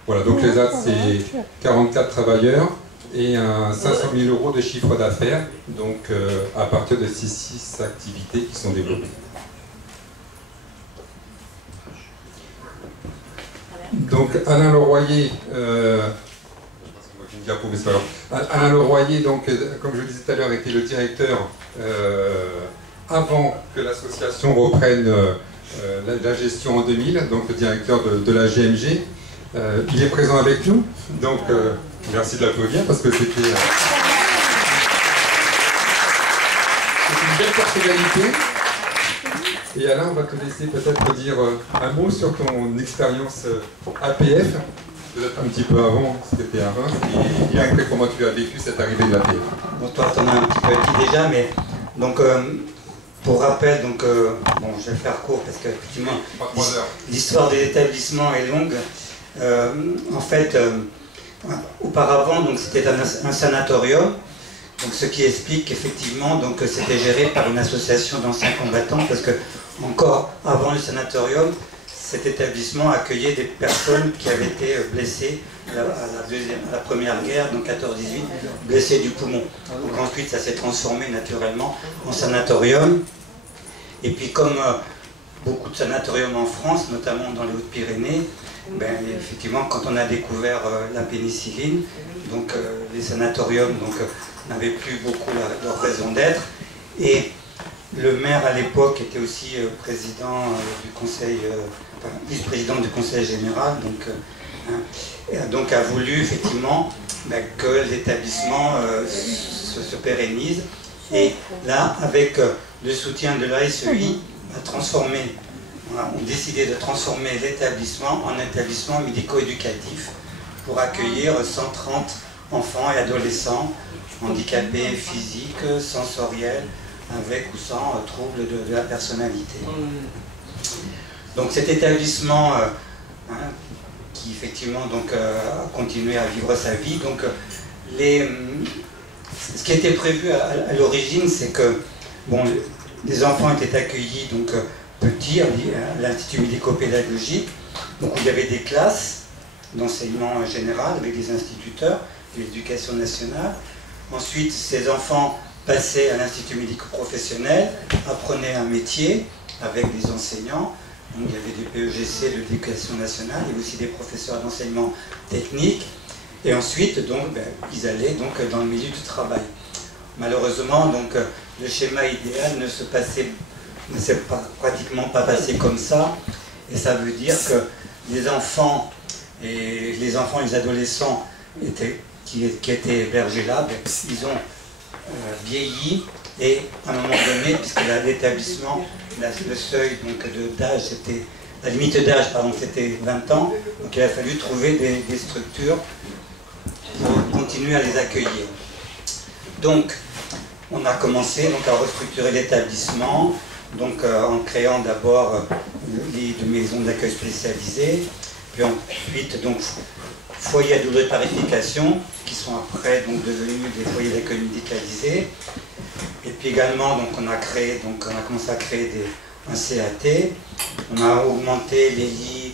Voilà, donc l'ESAT c'est 44 travailleurs et 500 000 € de chiffre d'affaires, donc à partir de ces 6 activités qui sont développées. Donc Alain Leroyer, Alain Leroyer, donc, comme je le disais tout à l'heure, était le directeur avant que l'association reprenne la gestion en 2000, donc le directeur de la GMG. Il est présent avec nous, donc merci de l'applaudir parce que c'était une belle personnalité. Et Alain, on va te laisser peut-être dire un mot sur ton expérience APF, peut-être un petit peu avant, c'était à Reims, et après comment tu as vécu cette arrivée de l'APF. Bon, toi, tu en as un petit peu dit déjà, mais donc, pour rappel, donc, bon, je vais faire court parce qu'effectivement, l'histoire de l'établissement est longue. En fait, auparavant, donc c'était un sanatorium. Donc, ce qui explique qu'effectivement, c'était géré par une association d'anciens combattants, parce que encore avant le sanatorium, cet établissement accueillait des personnes qui avaient été blessées à la première guerre, donc 14-18, blessées du poumon. Donc ensuite, ça s'est transformé naturellement en sanatorium. Et puis comme beaucoup de sanatoriums en France, notamment dans les Hautes-Pyrénées, effectivement, quand on a découvert la pénicilline, donc les sanatoriums n'avaient plus beaucoup leur raison d'être. Et le maire à l'époque était aussi président du conseil, vice-président du conseil général, donc a voulu effectivement que l'établissement se pérennise. Et là, avec le soutien de l'ASEI, on décidé de transformer l'établissement en établissement médico-éducatif pour accueillir 130 enfants et adolescents handicapés physiques, sensoriels, avec ou sans troubles de la personnalité. Donc cet établissement qui effectivement a continué à vivre sa vie, donc ce qui était prévu à l'origine, c'est que bon, les enfants étaient accueillis petit, l'Institut médico-pédagogique, donc où il y avait des classes d'enseignement général avec des instituteurs de l'éducation nationale. Ensuite, ces enfants passaient à l'Institut médico-professionnel, apprenaient un métier avec des enseignants. Donc, il y avait des PEGC de l'éducation nationale, il y avait aussi des professeurs d'enseignement technique. Et ensuite, donc, ils allaient donc, dans le milieu du travail. Malheureusement, donc, le schéma idéal ne s'est pratiquement pas passé comme ça. Et ça veut dire que les enfants et les adolescents qui étaient hébergés là, ils ont vieilli. Et à un moment donné, puisque l'établissement, le seuil d'âge, c'était la limite d'âge, pardon, c'était 20 ans, donc il a fallu trouver des structures pour continuer à les accueillir. Donc, on a commencé donc, à restructurer l'établissement, donc en créant d'abord les maisons d'accueil spécialisées, puis ensuite donc foyers à double tarification, qui sont après donc devenus des foyers d'accueil médicalisés. Et puis également, donc, on a commencé à créer un CAT, on a augmenté les lits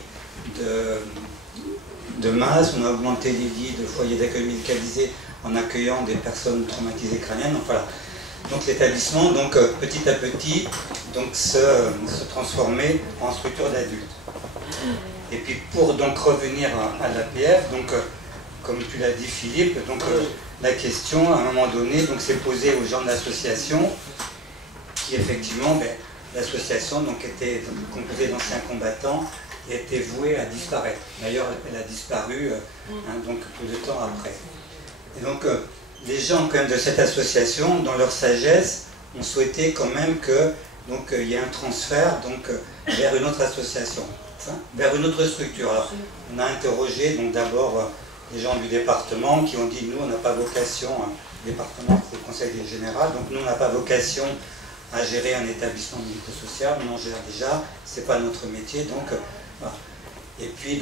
de masse, on a augmenté les lits de foyers d'accueil médicalisés en accueillant des personnes traumatisées crâniennes. Donc, voilà. Donc l'établissement, donc, petit à petit, donc, se transformait en structure d'adultes. Et puis pour donc revenir à l'APF, donc comme tu l'as dit Philippe, donc la question à un moment donné s'est posée aux gens de l'association, qui effectivement, l'association était composée d'anciens combattants et était vouée à disparaître. D'ailleurs, elle a disparu donc peu de temps après. Et donc les gens quand même de cette association, dans leur sagesse, ont souhaité quand même que il y ait un transfert vers une autre association, vers une autre structure. Alors, on a interrogé d'abord les gens du département qui ont dit nous on n'a pas vocation, le département c'est le conseil général, donc nous on n'a pas vocation à gérer un établissement médico-social, on en gère déjà, c'est pas notre métier, donc voilà. Et puis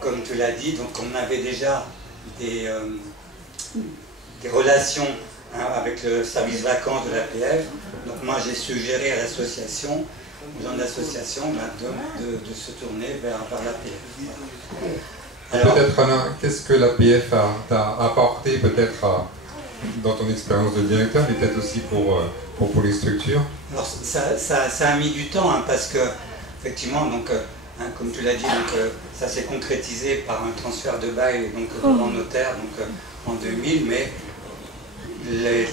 comme tu l'as dit, on avait déjà des relations avec le service vacances de l'APF, donc moi j'ai suggéré à l'association, aux gens de l'association, de se tourner vers l'APF. Peut-être Alain, qu'est-ce que l'APF t'a apporté peut-être dans ton expérience de directeur, mais peut-être aussi pour les structures? Alors ça a mis du temps, parce que effectivement, comme tu l'as dit, ça s'est concrétisé par un transfert de bail devant notaire en 2000, mais les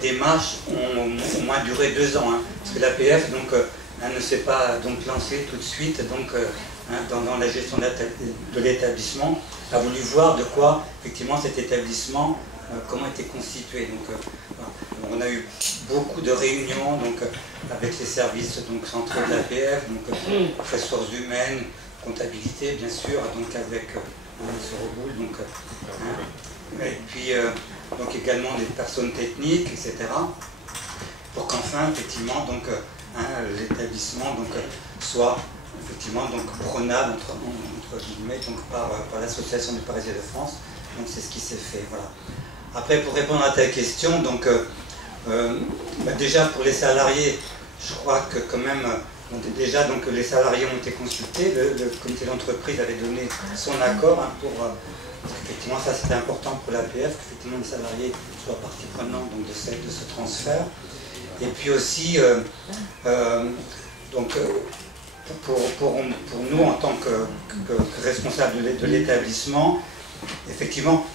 démarches ont au moins duré 2 ans, parce que l'APF ne s'est pas lancée tout de suite dans la gestion de l'établissement, a voulu voir de quoi effectivement cet établissement, comment était constitué. On a eu beaucoup de réunions avec les services centraux de l'APF, ressources humaines, comptabilité bien sûr, avec Soroboul, et puis également des personnes techniques, etc. Pour qu'enfin effectivement l'établissement soit effectivement prenable entre guillemets par l'association des Parisiens de France. Donc c'est ce qui s'est fait. Voilà. Après, pour répondre à ta question, déjà pour les salariés, je crois que quand même déjà les salariés ont été consultés, le comité d'entreprise avait donné son accord pour effectivement ça c'était important pour l'APF, qu'effectivement les salariés soient partie prenante de ce transfert. Et puis aussi pour nous, en tant que responsables de l'établissement, effectivement,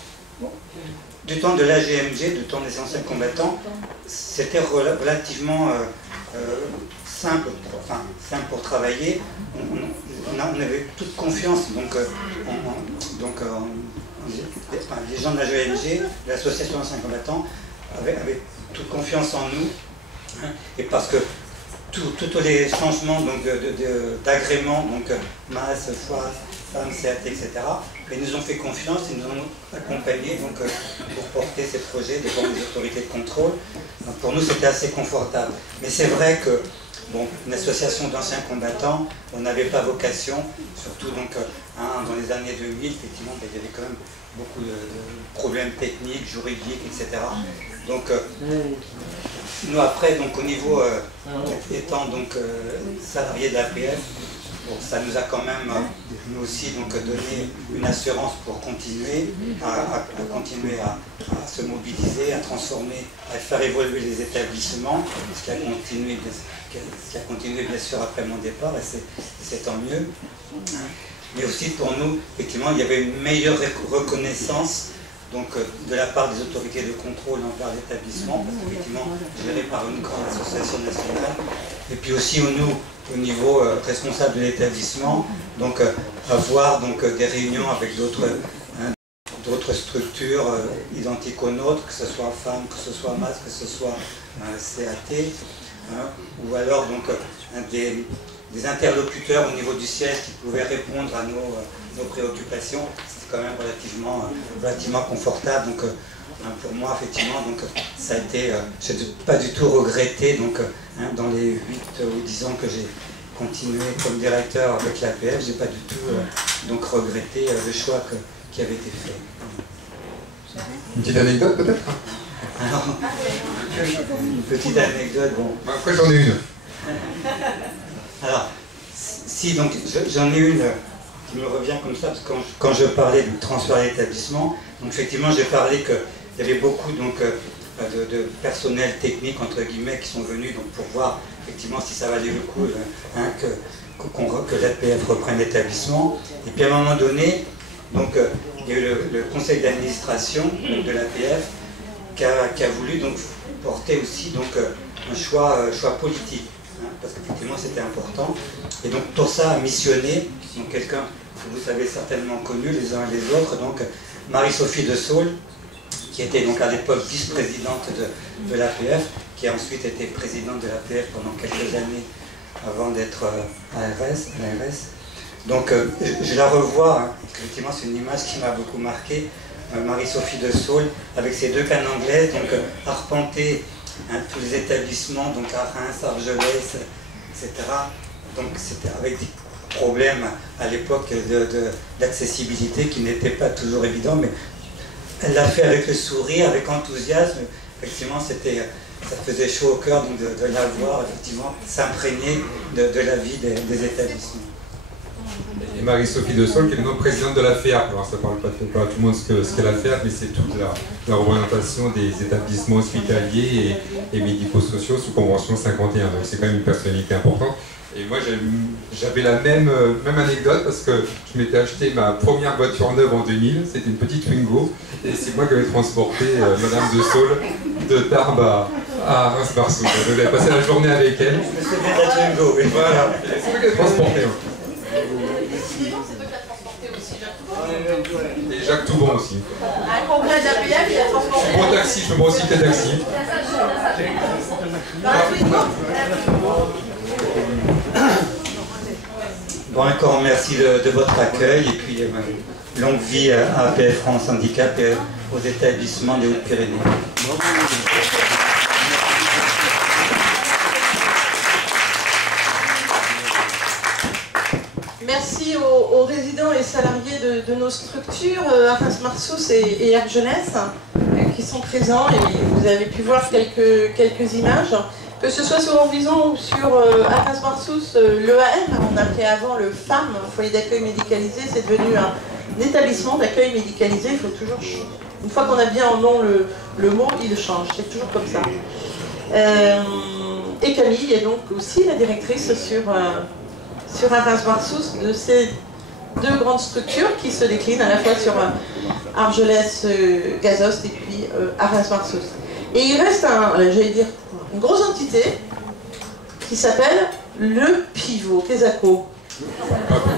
du temps de l'AGMG, du temps des anciens combattants, c'était relativement simple pour travailler. On avait toute confiance, les gens de l'AGMG, de l'association des anciens combattants, avaient toute confiance en nous, et parce que tous les changements d'agrément, masse, foi, femmes, CAT, etc., ils nous ont fait confiance, ils nous ont accompagnés pour porter ces projets devant les autorités de contrôle. Donc pour nous, c'était assez confortable. Mais c'est vrai que une association d'anciens combattants, on n'avait pas vocation, surtout dans les années 2000, effectivement, il y avait quand même beaucoup de problèmes techniques, juridiques, etc. Donc nous après, donc au niveau, étant donc salarié de l'APF, bon, ça nous a quand même, nous aussi, donc, donné une assurance pour continuer à se mobiliser, à transformer, à faire évoluer les établissements, ce qui a continué bien sûr après mon départ, et c'est tant mieux. Mais aussi pour nous, effectivement, il y avait une meilleure reconnaissance donc, de la part des autorités de contrôle envers l'établissement, parce qu'effectivement, géré par une grande association nationale, et puis aussi nous, au niveau responsable de l'établissement, donc avoir donc, des réunions avec d'autres structures identiques aux nôtres, que ce soit FAM, que ce soit MAS, que ce soit CAT, ou alors donc des interlocuteurs au niveau du siège qui pouvaient répondre à nos préoccupations. C'était quand même relativement confortable. Donc, pour moi, effectivement, donc, ça a été, je n'ai pas du tout regretté donc, dans les 8 ou 10 ans que j'ai continué comme directeur avec l'APF, je n'ai pas du tout donc, regretté le choix qui avait été fait. Une petite anecdote peut-être? Alors, une petite anecdote, bon. Après j'en ai une. Alors, si, donc j'en ai une qui me revient comme ça, parce que quand je parlais du transfert à l'établissement, donc effectivement j'ai parlé qu'il y avait beaucoup donc, de personnel technique, entre guillemets, qui sont venus donc, pour voir effectivement si ça valait le coup que l'APF reprenne l'établissement. Et puis à un moment donné, donc, il y a eu le conseil d'administration de l'APF qui a voulu donc, porter aussi donc, un choix politique. Parce qu'effectivement c'était important. Et donc pour ça a missionné donc quelqu'un que vous avez certainement connu les uns et les autres, donc Marie-Sophie de Saulles, qui était donc à l'époque vice-présidente de l'APF, qui a ensuite été présidente de l'APF pendant quelques années avant d'être à l'ARS. Donc je la revois, hein, effectivement c'est une image qui m'a beaucoup marqué, Marie-Sophie de Saulles avec ses 2 cannes anglaises, donc arpenter tous les établissements, donc à Reims, Argelès, etc. Donc c'était avec des problèmes à l'époque d'accessibilité qui n'étaient pas toujours évidents, mais elle l'a fait avec le sourire, avec enthousiasme. Effectivement, ça faisait chaud au cœur donc de la voir effectivement s'imprégner de la vie des établissements. Et Marie-Sophie de Saulles, qui est maintenant présidente de la FEAP. Alors ça ne parle pas à tout le monde ce qu'est la FEAP, mais c'est toute la représentation des établissements hospitaliers et médico-sociaux sous convention 51. Donc c'est quand même une personnalité importante. Et moi j'avais la même anecdote parce que je m'étais acheté ma première voiture neuve en 2000, c'était une petite Twingo, et c'est moi qui avais transporté Madame de Saulles de Tarbes à Reims-Barsou. J'avais passé la journée avec elle. Je me souviens de la Twingo, oui. Voilà, c'est moi qui l'ai transporté. Et Jacques Toubon aussi. Un congrès de l'APF, il a transporté. Je prends taxi, je me prends aussi le taxi. Bon, encore merci de votre accueil et puis longue vie à APF France Handicap et aux établissements des Hautes-Pyrénées. Merci aux résidents et salariés de nos structures, Reims-Marsous et Argelès, qui sont présents, et vous avez pu voir quelques images. Que ce soit sur Horizon ou sur Reims-Marsous, l'EAM, on appelait avant le FAM, foyer d'accueil médicalisé, c'est devenu un établissement d'accueil médicalisé. Il faut toujours, une fois qu'on a bien en nom le mot, il change, c'est toujours comme ça. Et Camille est donc aussi la directrice sur Reims-Marsous de ces 2 grandes structures qui se déclinent à la fois sur Argelès, Gazost et puis Reims-Marsous. Et il reste une grosse entité qui s'appelle le pivot. Qu'est-ce que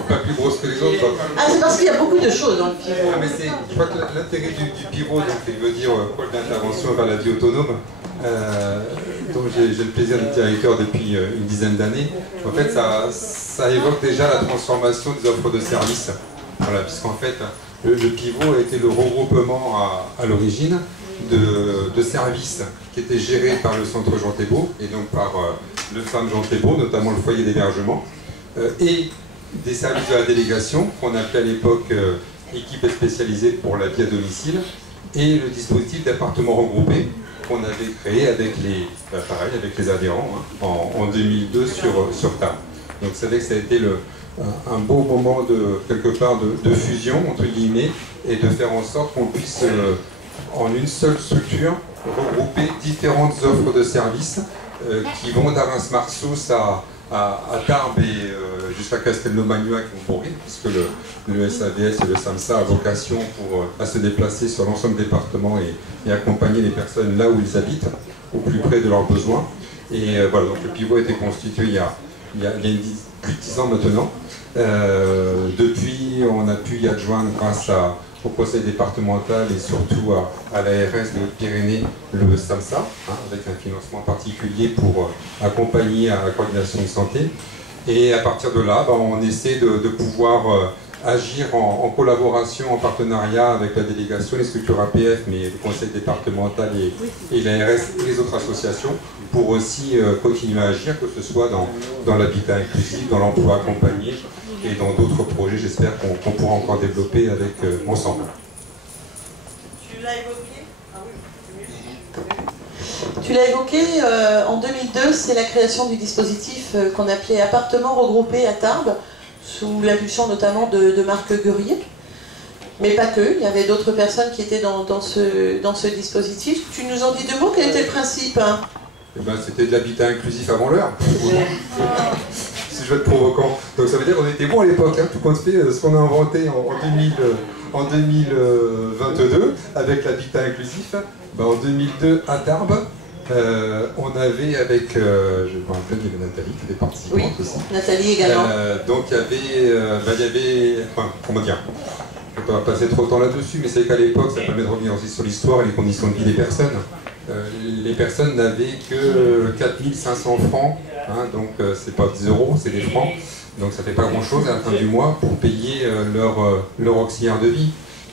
Pas plus grosse que les autres. Ah, c'est parce qu'il y a beaucoup de choses dans le pivot. Ah, mais je crois que l'intérêt du pivot, donc, il veut dire pôle d'intervention vers la vie autonome, dont j'ai le plaisir d'être directeur depuis une dizaine d'années. En fait, ça évoque déjà la transformation des offres de services. Voilà, puisqu'en fait, le pivot a été le regroupement à l'origine de services qui étaient gérés par le centre Jean Thébault et donc par le FAM Jean Thébault, notamment le foyer d'hébergement, et des services de la délégation qu'on appelait à l'époque équipe spécialisée pour la vie à domicile, et le dispositif d'appartements regroupés qu'on avait créé avec avec les adhérents en 2002 sur Tarbes. Donc c'est vrai que ça a été un beau moment quelque part de fusion, entre guillemets, et de faire en sorte qu'on puisse, en une seule structure, regrouper différentes offres de services qui vont d'Arras-Marceau à Tarbes et jusqu'à Castelnau-Magnoac ou Bourg, puisque le SAVS et le SAMSA a vocation à se déplacer sur l'ensemble du département et accompagner les personnes là où ils habitent, au plus près de leurs besoins. Et voilà, donc le pivot a été constitué il y a plus de 10 ans maintenant. Depuis, on a pu y adjoindre grâce au conseil départemental et surtout à l'ARS de Haute-Pyrénées le SAMSA, avec un financement particulier pour accompagner à la coordination de santé. Et à partir de là, on essaie de pouvoir agir en collaboration, en partenariat avec la délégation, les structures APF, mais le conseil départemental et l'ARS et les autres associations, pour aussi continuer à agir, que ce soit dans l'habitat inclusif, dans l'emploi accompagné et dans d'autres projets, j'espère qu'on pourra encore développer ensemble. Tu l'as évoqué Tu l'as évoqué, en 2002, c'est la création du dispositif qu'on appelait appartements regroupés à Tarbes, sous l'impulsion notamment de Marc Gurier. Mais pas que, il y avait d'autres personnes qui étaient dans ce dispositif. Tu nous en dis deux mots, quel était le principe C'était de l'habitat inclusif avant l'heure. Si je veux être provocant. Donc ça veut dire qu'on était bon à l'époque, tout compte fait, ce qu'on a inventé en 2022 avec l'habitat inclusif. En 2002 à Tarbes, on avait avec, je me rappelle, il y avait Nathalie qui était participante aussi. Nathalie également. Donc il y avait, comment dire, je ne vais pas passer trop de temps là-dessus, mais c'est qu'à l'époque, ça permet de revenir aussi sur l'histoire et les conditions de vie des personnes. Les personnes n'avaient que 4500 francs, donc c'est pas 10 euros, c'est des francs, donc ça fait pas grand-chose à la fin du mois pour payer leur auxiliaire de vie.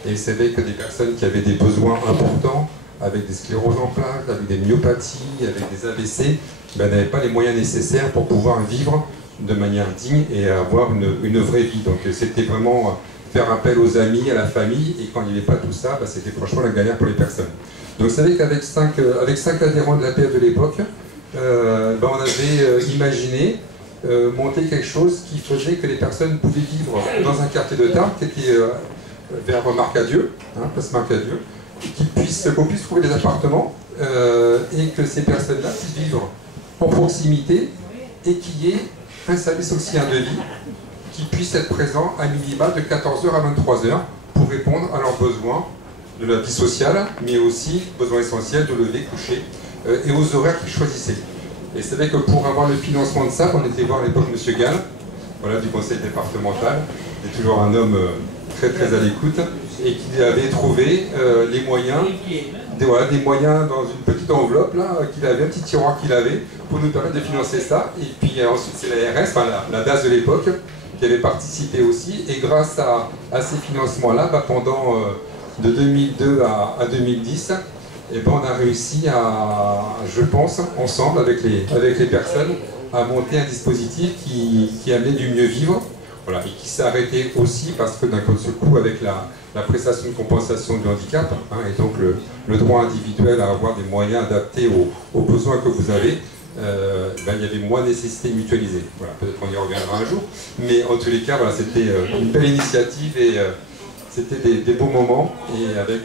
Et c'est vrai que des personnes qui avaient des besoins importants, avec des scléroses en plaques, avec des myopathies, avec des AVC, n'avaient pas les moyens nécessaires pour pouvoir vivre de manière digne et avoir une vraie vie. Donc c'était vraiment faire appel aux amis, à la famille, et quand il n'y avait pas tout ça, c'était franchement la galère pour les personnes. Donc vous savez qu'avec 5 adhérents de l'APF de l'époque, on avait imaginé monter quelque chose qui faisait que les personnes pouvaient vivre dans un quartier de Tarbes qui était vers Marcadieu, place Marcadieu, qu'on puisse trouver des appartements et que ces personnes-là puissent vivre en proximité et qu'il y ait un service auxiliaire de vie qui puisse être présent à minima de 14h à 23h pour répondre à leurs besoins de la vie sociale, mais aussi besoins essentiels de lever, coucher et aux horaires qu'ils choisissaient. Et c'est vrai que pour avoir le financement de ça, on était voir à l'époque M. Gall, du conseil départemental, qui est toujours un homme très très à l'écoute, et qui avait trouvé les moyens, des moyens dans une petite enveloppe là, qu'il avait, un petit tiroir qu'il avait, pour nous permettre de financer ça. Et puis ensuite c'est l'ARS, la DAS de l'époque, qui avait participé aussi, et grâce à ces financements-là, pendant de 2002 à 2010, on a réussi à, je pense, ensemble avec les personnes, à monter un dispositif qui amenait du mieux vivre, et qui s'est arrêté aussi parce que d'un seul coup, avec la prestation de compensation du handicap, et donc le droit individuel à avoir des moyens adaptés aux besoins que vous avez, il y avait moins nécessité de mutualiser. Peut-être qu'on y reviendra un jour, mais en tous les cas, c'était une belle initiative et c'était des beaux moments, et avec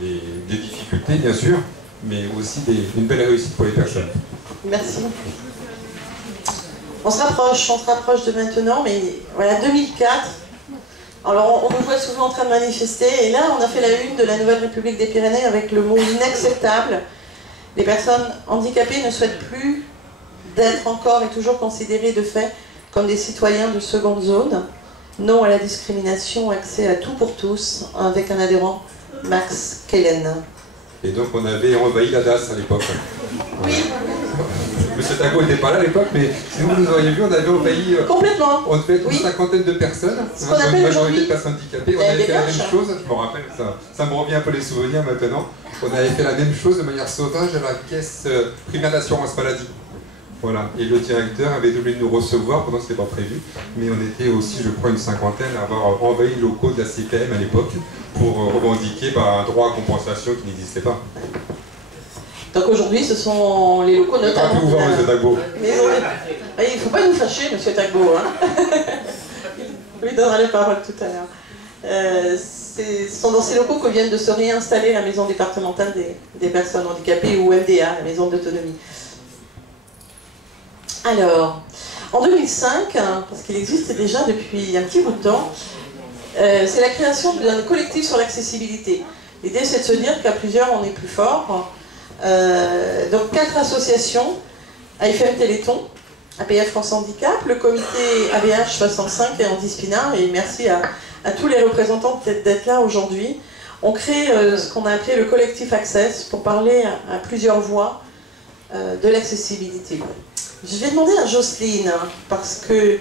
des difficultés bien sûr, mais aussi une belle réussite pour les personnes. Merci. On se rapproche de maintenant, mais voilà, 2004. Alors on nous voit souvent en train de manifester, et là on a fait la une de la Nouvelle République des Pyrénées avec le mot inacceptable. Les personnes handicapées ne souhaitent plus d'être encore et toujours considérées de fait comme des citoyens de seconde zone. Non à la discrimination, accès à tout pour tous, avec un adhérent, Max Kellen. Et donc on avait envahi la DAS à l'époque. Oui. Monsieur Tago n'était pas là à l'époque, mais si vous nous auriez vu, on avait envahi. Complètement. On devait être une cinquantaine de personnes, une majorité de personnes handicapées. On avait fait la même chose, je me rappelle, ça me revient un peu les souvenirs maintenant. On avait fait la même chose de manière sauvage à la caisse primaire d'assurance maladie. Voilà, et le directeur avait oublié de nous recevoir, pendant que ce n'était pas prévu, mais on était aussi, je crois, une cinquantaine à avoir envahi les locaux de la CPM à l'époque pour revendiquer un droit à compensation qui n'existait pas. Donc aujourd'hui, ce sont les locaux notamment. Vous voir, monsieur Dagbo. Il ne faut pas nous fâcher, monsieur Dagbo. Hein. On lui donnera la parole tout à l'heure. Ce sont dans ces locaux que viennent de se réinstaller la maison départementale des personnes handicapées, ou MDA, la maison d'autonomie. Alors, en 2005, parce qu'il existe déjà depuis un petit bout de temps, c'est la création d'un collectif sur l'accessibilité. L'idée, c'est de se dire qu'à plusieurs, on est plus fort. Donc 4 associations, AFM Téléthon, APF France Handicap, le comité AVH 65 et Handispina, et merci à tous les représentants d'être là aujourd'hui. On crée ce qu'on a appelé le collectif Access pour parler à plusieurs voix de l'accessibilité. Je vais demander à Jocelyne, parce que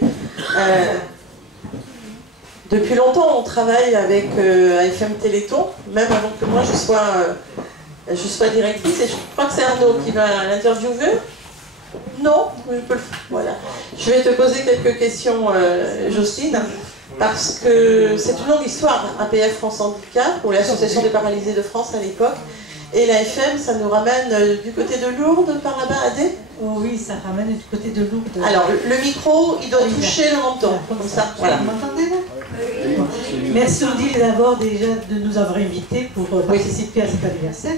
depuis longtemps on travaille avec AFM Téléthon, même avant que moi je sois directrice, et je crois que c'est Arnaud qui va l'interviewer. Non, voilà. Je vais te poser quelques questions, Jocelyne, parce que c'est une longue histoire, APF France Handicap, ou l'Association des paralysés de France à l'époque, et l'AFM, ça nous ramène du côté de Lourdes, par là-bas, Adé? Oh oui, ça ramène du côté de Lourdes. Alors, le micro, il doit toucher le menton, comme ça, voilà. Vous m'entendez là? Oui. Merci Odile d'abord déjà de nous avoir invités pour participer à cet anniversaire.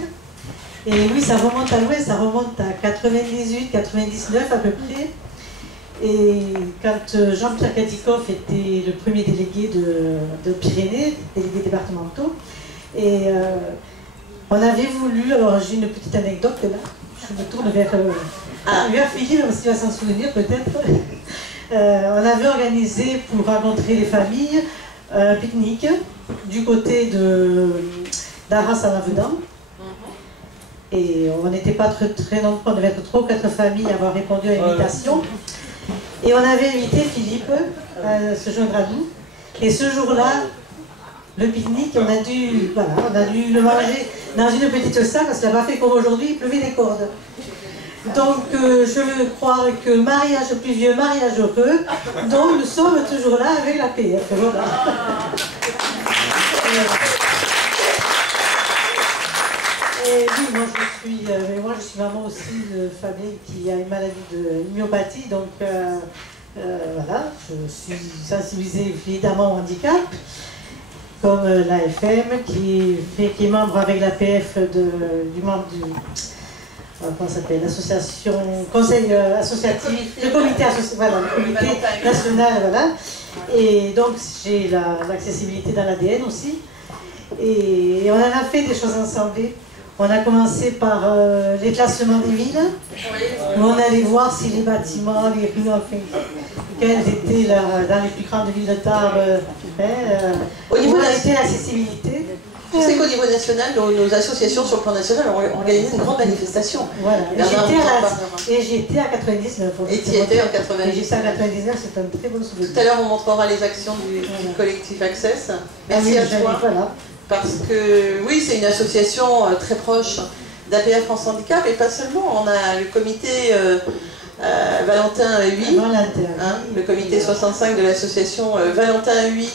Et oui, ça remonte à l'ouest, ça remonte à 98, 99 à peu près. Et quand Jean-Pierre Katikoff était le premier délégué de Pyrénées, délégué départementaux, et on avait voulu, alors j'ai une petite anecdote là, je me tourne vers Philippe, parce qu'il va s'en souvenir peut-être. On avait organisé pour rencontrer les familles un pique-nique du côté d'Arras à Lavedan. Et on n'était pas très nombreux, on devait être 3 ou 4 familles à avoir répondu à l'invitation. Et on avait invité Philippe à se joindre à nous. Et ce jour-là, le pique-nique, on a dû le manger dans une petite salle, parce qu'il n'a pas fait comme aujourd'hui, il pleuvait des cordes. Donc je veux croire que mariage pluvieux, mariage heureux, donc nous sommes toujours là avec la PF. Voilà. Et oui, moi je suis maman aussi de famille qui a une maladie de myopathie, donc voilà, je suis sensibilisée évidemment au handicap, comme l'AFM qui est membre avec l'APF du membre du comment ça s'appelle, l'association, conseil associatif, le comité national, voilà. Et donc j'ai l'accessibilité dans l'ADN aussi. Et on en a fait des choses ensemble. On a commencé par les classements des villes, où on allait voir si les bâtiments, les rues, enfin, quelles étaient dans les plus grandes villes de Tarbes, au niveau de l'accessibilité. Tu sais qu'au niveau national, nos associations sur le plan national ont organisé une grande manifestation. Voilà, et j'étais à 99. Et tu étais en 99. J'étais à 99, c'est un très bon souvenir. Tout à l'heure, on montrera les actions du collectif Access. Merci à toi. Voilà. Parce que, oui, c'est une association très proche d'APF France Handicap, et pas seulement. On a le comité Valentin Huy, le comité 65 de l'association Valentin Huy,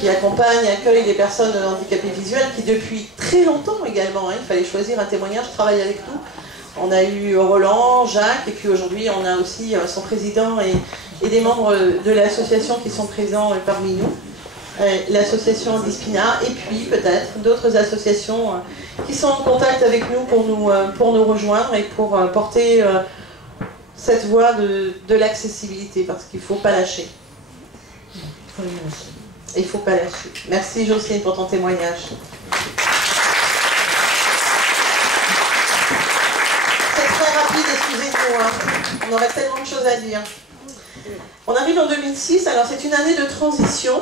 qui accompagne, accueille les personnes handicapées visuelles, qui depuis très longtemps également, il fallait choisir un témoignage, travaille avec nous. On a eu Roland, Jacques, et puis aujourd'hui on a aussi son président et des membres de l'association qui sont présents parmi nous. L'association Handispina, et puis peut-être d'autres associations qui sont en contact avec nous pour nous rejoindre et pour porter cette voie de l'accessibilité, parce qu'il ne faut pas lâcher. Il ne faut pas lâcher. Merci Jocelyne pour ton témoignage. C'est très rapide, excusez-nous, hein. On aurait tellement de choses à dire. On arrive en 2006, alors c'est une année de transition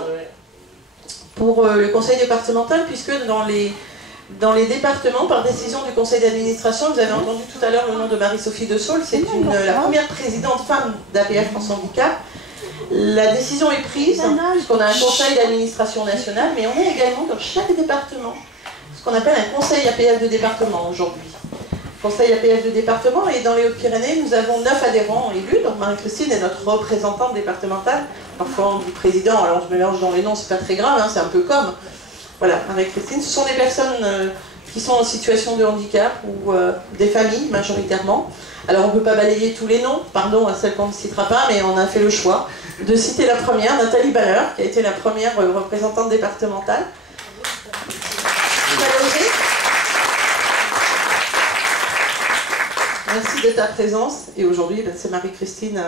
pour le conseil départemental, puisque dans les départements, par décision du conseil d'administration, vous avez entendu tout à l'heure le nom de Marie-Sophie De Saulles, c'est la première présidente femme d'APF France Handicap. La décision est prise, puisqu'on a un conseil d'administration nationale, mais on a également dans chaque département ce qu'on appelle un conseil APF de département aujourd'hui. Conseil APF de département, et dans les Hautes-Pyrénées, nous avons 9 adhérents élus, donc Marie-Christine est notre représentante départementale. Parfois on dit président, alors on se mélange dans les noms, c'est pas très grave, hein, c'est un peu comme. Voilà, Marie-Christine, ce sont des personnes qui sont en situation de handicap ou des familles majoritairement. Alors on ne peut pas balayer tous les noms, pardon à celles qu'on ne citera pas, mais on a fait le choix de citer la première, Nathalie Baller, qui a été la première représentante départementale. Merci de ta présence. Et aujourd'hui, c'est Marie-Christine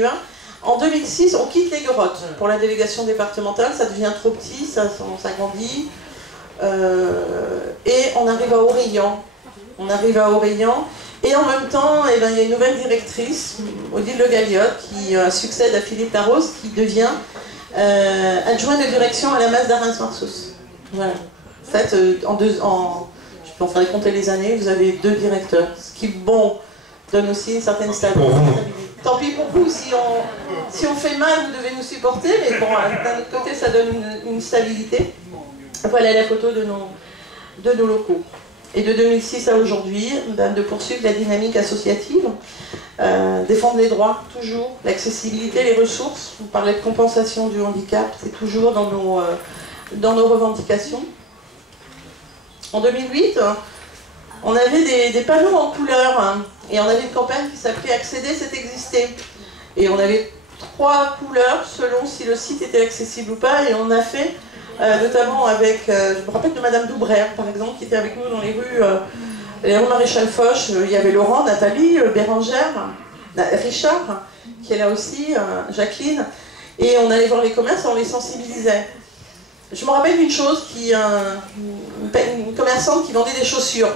Huin. En 2006, on quitte les Grottes pour la délégation départementale. Ça devient trop petit, ça grandit. Et on arrive à Auréllan. Et en même temps, il y a une nouvelle directrice, Odile Le Galliotte, qui succède à Philippe Larose, qui devient adjoint de direction à la masse d'Arens-Marsos. Voilà. En fait, on ferait compter les années, vous avez 2 directeurs. Ce qui, donne aussi une certaine stabilité. Tant pis pour vous, si on fait mal, vous devez nous supporter, mais bon, d'un autre côté, ça donne une stabilité. Voilà la photo de nos locaux. Et de 2006 à aujourd'hui, de poursuivre la dynamique associative, défendre les droits, toujours, l'accessibilité, les ressources. Vous parlez de compensation du handicap, c'est toujours dans nos revendications. En 2008, on avait des panneaux en couleur, et on avait une campagne qui s'appelait « Accéder, c'est exister ». Et on avait 3 couleurs selon si le site était accessible ou pas, et on a fait, notamment avec, je me rappelle de Madame Doubrère, par exemple, qui était avec nous dans les rues Maréchal Foch. Il y avait Laurent, Nathalie, Bérangère, Richard, qui est là aussi, Jacqueline, et on allait voir les commerces et on les sensibilisait. Je me rappelle d'une chose, une commerçante qui vendait des chaussures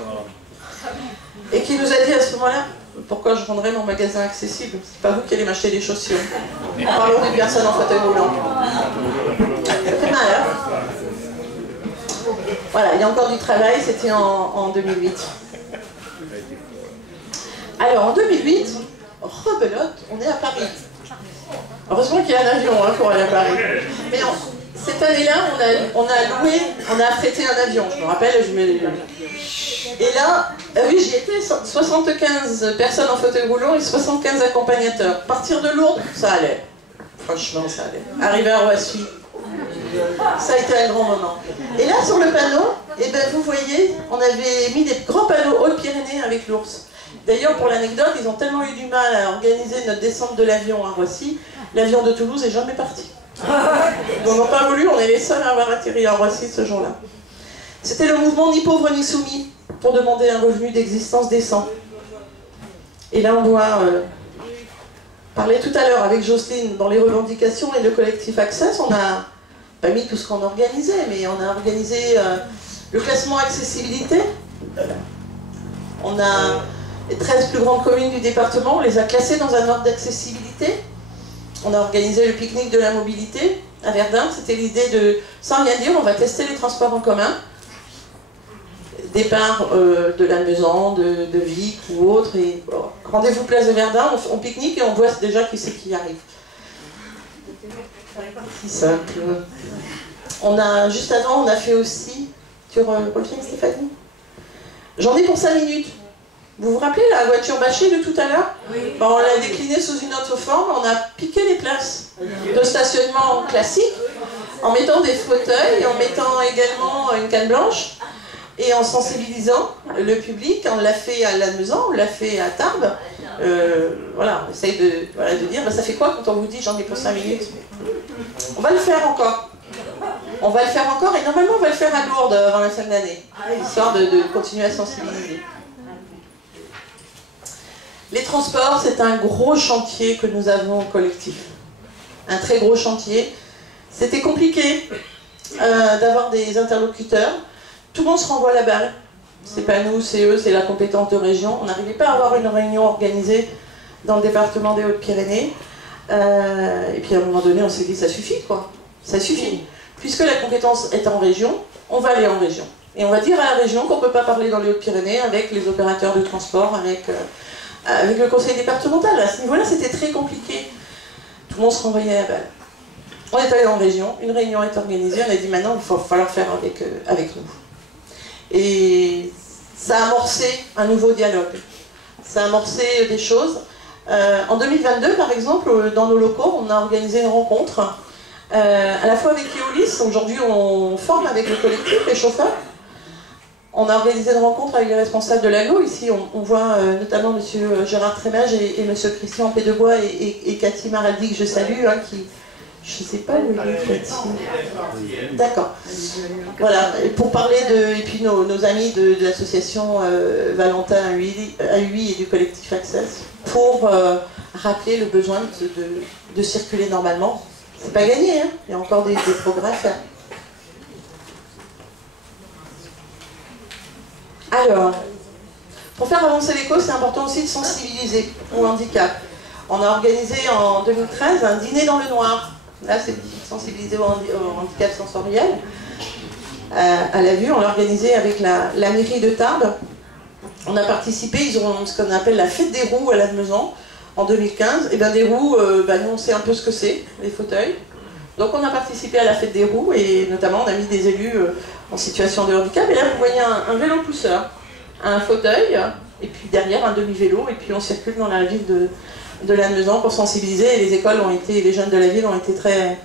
et qui nous a dit à ce moment-là, pourquoi je vendrais mon magasin accessible? C'est pas vous qui allez m'acheter des chaussures. En parlant d'une personne en fauteuil roulant. Ça fait mal, hein? Voilà, il y a encore du travail, c'était en 2008. Alors en 2008, rebelote, on est à Paris. Heureusement qu'il y a un avion pour aller à Paris. Mais cette année-là, on a affrété un avion, je me rappelle, et là, oui, j'y étais, 75 personnes en fauteuil roulant et 75 accompagnateurs. Partir de Lourdes, ça allait. Franchement, ça allait. Arriver à Roissy, ça a été un grand moment. Et là, sur le panneau, vous voyez, on avait mis des grands panneaux Hautes-Pyrénées avec l'ours. D'ailleurs, pour l'anecdote, ils ont tellement eu du mal à organiser notre descente de l'avion à Roissy, l'avion de Toulouse n'est jamais parti. Ils n'ont pas voulu, on est les seuls à avoir atterri à Roissy ce jour-là. C'était le mouvement Ni pauvre ni soumis pour demander un revenu d'existence décent. Et là, on doit parler tout à l'heure avec Jocelyne dans les revendications et le collectif Access. On n'a pas mis tout ce qu'on organisait, mais on a organisé le classement accessibilité. On a les 13 plus grandes communes du département, on les a classées dans un ordre d'accessibilité. On a organisé le pique-nique de la mobilité à Verdun. C'était l'idée de, sans rien dire, on va tester les transports en commun. Départ de la Maison, de Vic ou autre. Et rendez-vous place de Verdun, on pique-nique et on voit déjà qui c'est qui arrive. C'est simple. Juste avant, on a fait aussi... Tu reviens, Stéphanie? J'en ai pour 5 minutes. Vous vous rappelez la voiture bâchée de tout à l'heure? Oui. On l'a déclinée sous une autre forme, on a piqué les places de stationnement classique en mettant des fauteuils, en mettant également une canne blanche et en sensibilisant le public. On l'a fait à Lannemezan, on l'a fait à Tarbes. Voilà, on essaye de dire, ça fait quoi quand on vous dit j'en ai pour 5 minutes? On va le faire encore. On va le faire encore et normalement on va le faire à Lourdes avant la fin de l'année, histoire de continuer à sensibiliser. Les transports, c'est un gros chantier que nous avons au collectif. Un très gros chantier. C'était compliqué d'avoir des interlocuteurs. Tout le monde se renvoie la balle. C'est pas nous, c'est eux, c'est la compétence de région. On n'arrivait pas à avoir une réunion organisée dans le département des Hautes-Pyrénées. Et puis à un moment donné, on s'est dit, ça suffit, quoi. Ça suffit. Puisque la compétence est en région, on va aller en région. Et on va dire à la région qu'on ne peut pas parler dans les Hautes-Pyrénées avec les opérateurs de transport, avec le conseil départemental. À ce niveau-là, c'était très compliqué. Tout le monde se renvoyait la balle. On est allé en région, une réunion est organisée, on a dit maintenant il va falloir faire avec nous. Et ça a amorcé un nouveau dialogue. Ça a amorcé des choses. En 2022, par exemple, dans nos locaux, on a organisé une rencontre à la fois avec Keolis. Aujourd'hui, on forme avec le collectif, les chauffeurs, On a organisé une rencontre avec les responsables de l'AGLO. Ici, on voit notamment M. Gérard Trémage et M. Christian Pédebois et Cathy Maraldi, que je salue, hein, qui... Je ne sais pas où il est, Cathy. D'accord. Voilà, pour parler de... Et puis nos amis de l'association Valentin AUI et du collectif Access, pour rappeler le besoin de circuler normalement. C'est pas gagné, hein. Il y a encore des progrès à faire. Alors, pour faire avancer les causes, c'est important aussi de sensibiliser au handicap. On a organisé en 2013 un dîner dans le noir. Là, c'est sensibiliser au handicap sensoriel. À la vue, on l'a organisé avec la mairie de Tarbes. On a participé, ils ont ce qu'on appelle la fête des roues à Lannemezan en 2015. Et bien des roues, nous on sait un peu ce que c'est, les fauteuils. Donc on a participé à la fête des roues et notamment on a mis des élus en situation de handicap. Et là vous voyez un vélo pousseur, un fauteuil et puis derrière un demi-vélo et puis on circule dans la ville de Lannemezan pour sensibiliser. Et les écoles ont été, les jeunes de la ville ont été très,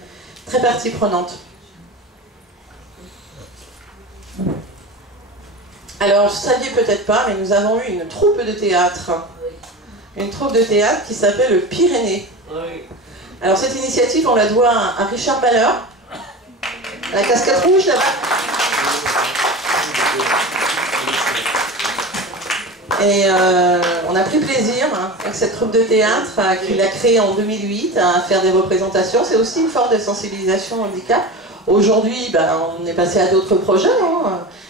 très partie prenante. Alors, vous ne saviez peut-être pas, mais nous avons eu une troupe de théâtre. Une troupe de théâtre qui s'appelle le Pyrénées. Alors, cette initiative, on la doit à Richard Baller, à la casquette rouge là-bas. Et on a pris plaisir avec cette troupe de théâtre qu'il a créée en 2008 à faire des représentations. C'est aussi une forme de sensibilisation au handicap. Aujourd'hui, on est passé à d'autres projets.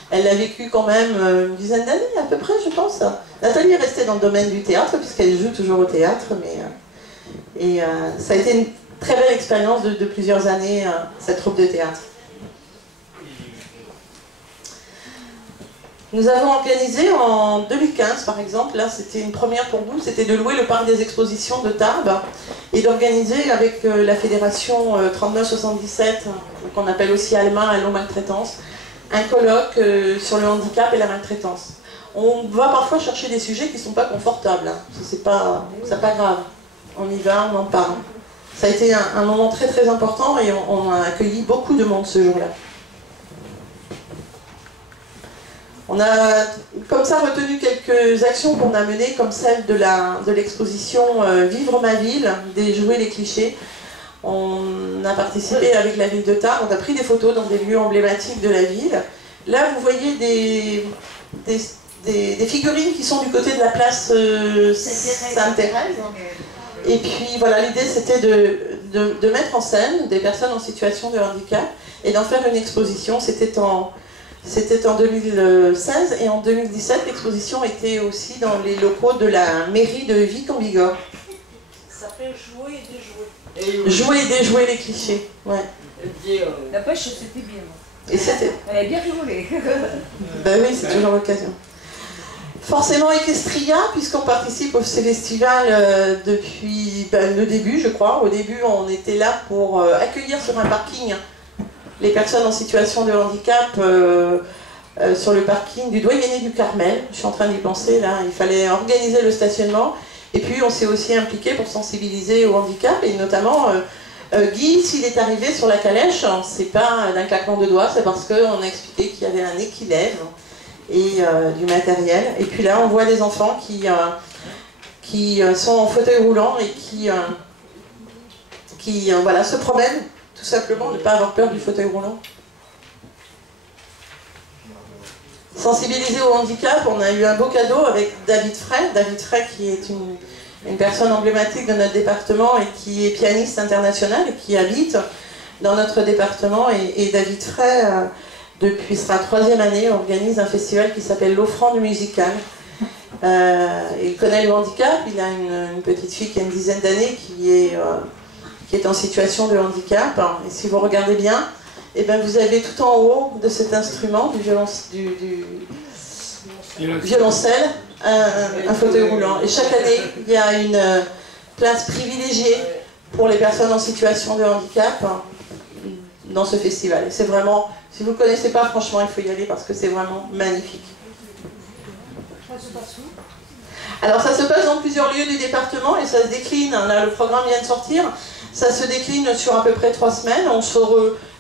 Elle l'a vécu quand même une dizaine d'années à peu près, je pense. Nathalie est restée dans le domaine du théâtre puisqu'elle joue toujours au théâtre. Et ça a été une très belle expérience de plusieurs années, cette troupe de théâtre. Nous avons organisé en 2015, par exemple, là c'était une première pour nous, c'était de louer le parc des expositions de Tarbes et d'organiser avec la fédération 3977, qu'on appelle aussi ALMA, Allo Maltraitance, un colloque sur le handicap et la maltraitance. On va parfois chercher des sujets qui ne sont pas confortables, c'est pas grave, on y va, on en parle. Ça a été un moment très très important et on a accueilli beaucoup de monde ce jour-là. On a comme ça retenu quelques actions qu'on a menées, comme celle de l'exposition Vivre ma ville, déjouer les clichés. On a participé avec la ville de Tarbes, on a pris des photos dans des lieux emblématiques de la ville. Là, vous voyez des figurines qui sont du côté de la place Sainte-Thérèse. Et puis voilà, l'idée c'était de mettre en scène des personnes en situation de handicap et d'en faire une exposition. C'était en 2016 et en 2017, l'exposition était aussi dans les locaux de la mairie de Vic-en-Bigorre. Ça s'appelle Jouer et déjouer. Jouer et déjouer les clichés, ouais. La pêche, c'était bien. Et c'était... Elle a bien rigolé. Ben oui, c'est toujours l'occasion. Forcément Equestria, puisqu'on participe au festival depuis le début, je crois. Au début, on était là pour accueillir sur un parking les personnes en situation de handicap sur le parking du Doyenné du Carmel. Je suis en train d'y penser, là. Il fallait organiser le stationnement. Et puis, on s'est aussi impliqué pour sensibiliser au handicap. Et notamment, Guy, s'il est arrivé sur la calèche, c'est pas d'un claquement de doigts, c'est parce qu'on a expliqué qu'il y avait un nez qui lève et du matériel. Et puis là, on voit des enfants qui sont en fauteuil roulant et qui voilà, se promènent. Tout simplement, ne pas avoir peur du fauteuil roulant. Sensibiliser au handicap, on a eu un beau cadeau avec David Frey. David Frey qui est une personne emblématique de notre département et qui est pianiste international et qui habite dans notre département. Et David Frey, depuis sa 3e année, organise un festival qui s'appelle l'Offrande musicale. Il connaît le handicap, il a une petite fille qui a une dizaine d'années qui est en situation de handicap. Et si vous regardez bien, eh ben vous avez tout en haut de cet instrument, du violoncelle, un fauteuil roulant. Et chaque année, il y a une place privilégiée pour les personnes en situation de handicap dans ce festival. Et c'est vraiment, si vous ne le connaissez pas, franchement, il faut y aller parce que c'est vraiment magnifique. Alors ça se passe dans plusieurs lieux du département et ça se décline, là le programme vient de sortir, ça se décline sur à peu près 3 semaines.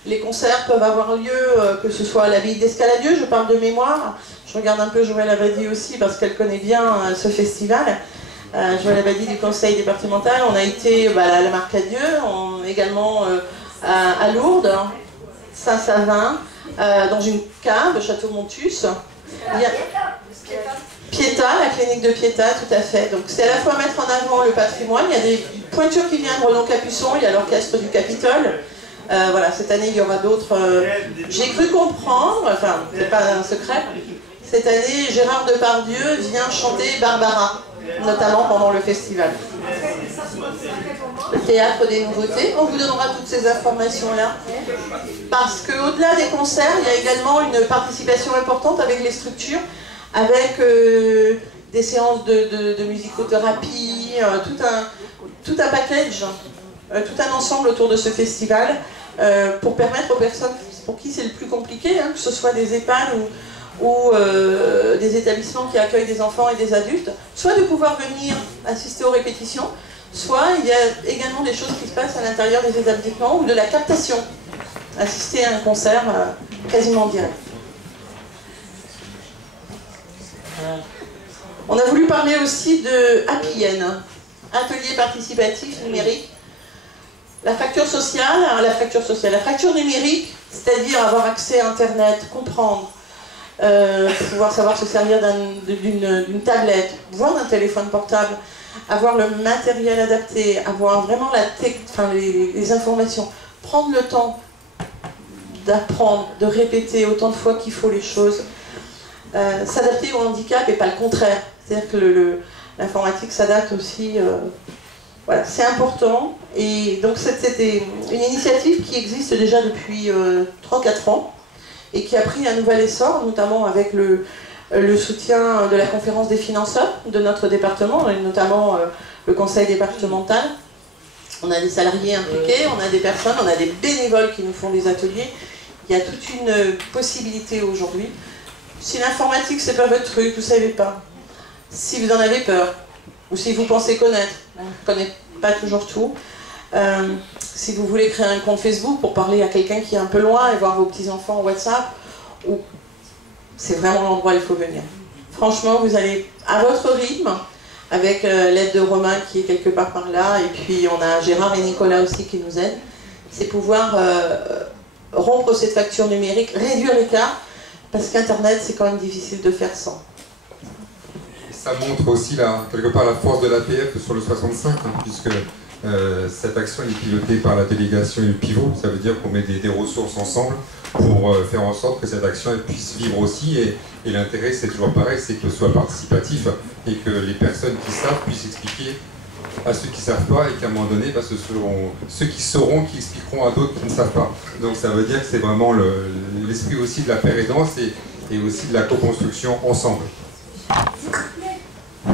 Les concerts peuvent avoir lieu, que ce soit à l'abbaye d'Escaladieu, je parle de mémoire, je regarde un peu Joëlle Abadi aussi parce qu'elle connaît bien ce festival. Joëlle Abadi du conseil départemental. On a été à la Marcadieu, également à Lourdes, Saint-Savin, dans une cave, Château-Montus. Il y a Pietà, la clinique de Pietà, tout à fait. Donc c'est à la fois mettre en avant le patrimoine. Il y a des pointures qui viennent, Roland Capuçon, il y a l'orchestre du Capitole. Voilà, cette année il y aura d'autres. J'ai cru comprendre, enfin c'est pas un secret, cette année Gérard Depardieu vient chanter Barbara, notamment pendant le festival. Le théâtre des nouveautés, on vous donnera toutes ces informations-là. Parce qu'au-delà des concerts, il y a également une participation importante avec les structures, avec des séances de musicothérapie, tout un package, tout un ensemble autour de ce festival, pour permettre aux personnes pour qui c'est le plus compliqué, que ce soit des EHPAD ou des établissements qui accueillent des enfants et des adultes, soit de pouvoir venir assister aux répétitions, soit il y a également des choses qui se passent à l'intérieur des établissements ou de la captation, assister à un concert quasiment en direct. On a voulu parler aussi de APN, Atelier Participatif Numérique. La fracture sociale, la fracture numérique, c'est-à-dire avoir accès à Internet, comprendre, pouvoir savoir se servir d'une tablette, voire d'un téléphone portable, avoir le matériel adapté, avoir vraiment les informations, prendre le temps d'apprendre, de répéter autant de fois qu'il faut les choses, s'adapter au handicap et pas le contraire. C'est-à-dire que l'informatique s'adapte aussi. Voilà, c'est important. Et donc c'était une initiative qui existe déjà depuis 3-4 ans et qui a pris un nouvel essor, notamment avec le soutien de la conférence des financeurs de notre département, et notamment le conseil départemental. On a des salariés impliqués, on a des personnes, on a des bénévoles qui nous font des ateliers. Il y a toute une possibilité aujourd'hui. Si l'informatique c'est pas votre truc, vous savez pas. Si vous en avez peur, ou si vous pensez connaître, on ne connaît pas toujours tout. Si vous voulez créer un compte Facebook pour parler à quelqu'un qui est un peu loin et voir vos petits-enfants en WhatsApp, c'est vraiment l'endroit où il faut venir. Franchement, vous allez à votre rythme, avec l'aide de Romain qui est quelque part par là, et puis on a Gérard et Nicolas aussi qui nous aident. C'est pouvoir rompre cette facture numérique, réduire l'écart, parce qu'Internet, c'est quand même difficile de faire sans. Ça montre aussi quelque part la force de l'APF sur le 65, puisque cette action est pilotée par la délégation et le pivot. Ça veut dire qu'on met des ressources ensemble pour faire en sorte que cette action elle puisse vivre aussi. Et l'intérêt, c'est toujours pareil, c'est que ce soit participatif et que les personnes qui savent puissent expliquer à ceux qui ne savent pas, et qu'à un moment donné, ce seront ceux qui sauront qui expliqueront à d'autres qui ne savent pas. Donc ça veut dire que c'est vraiment l'esprit aussi de la paire aidance et aussi de la co-construction ensemble.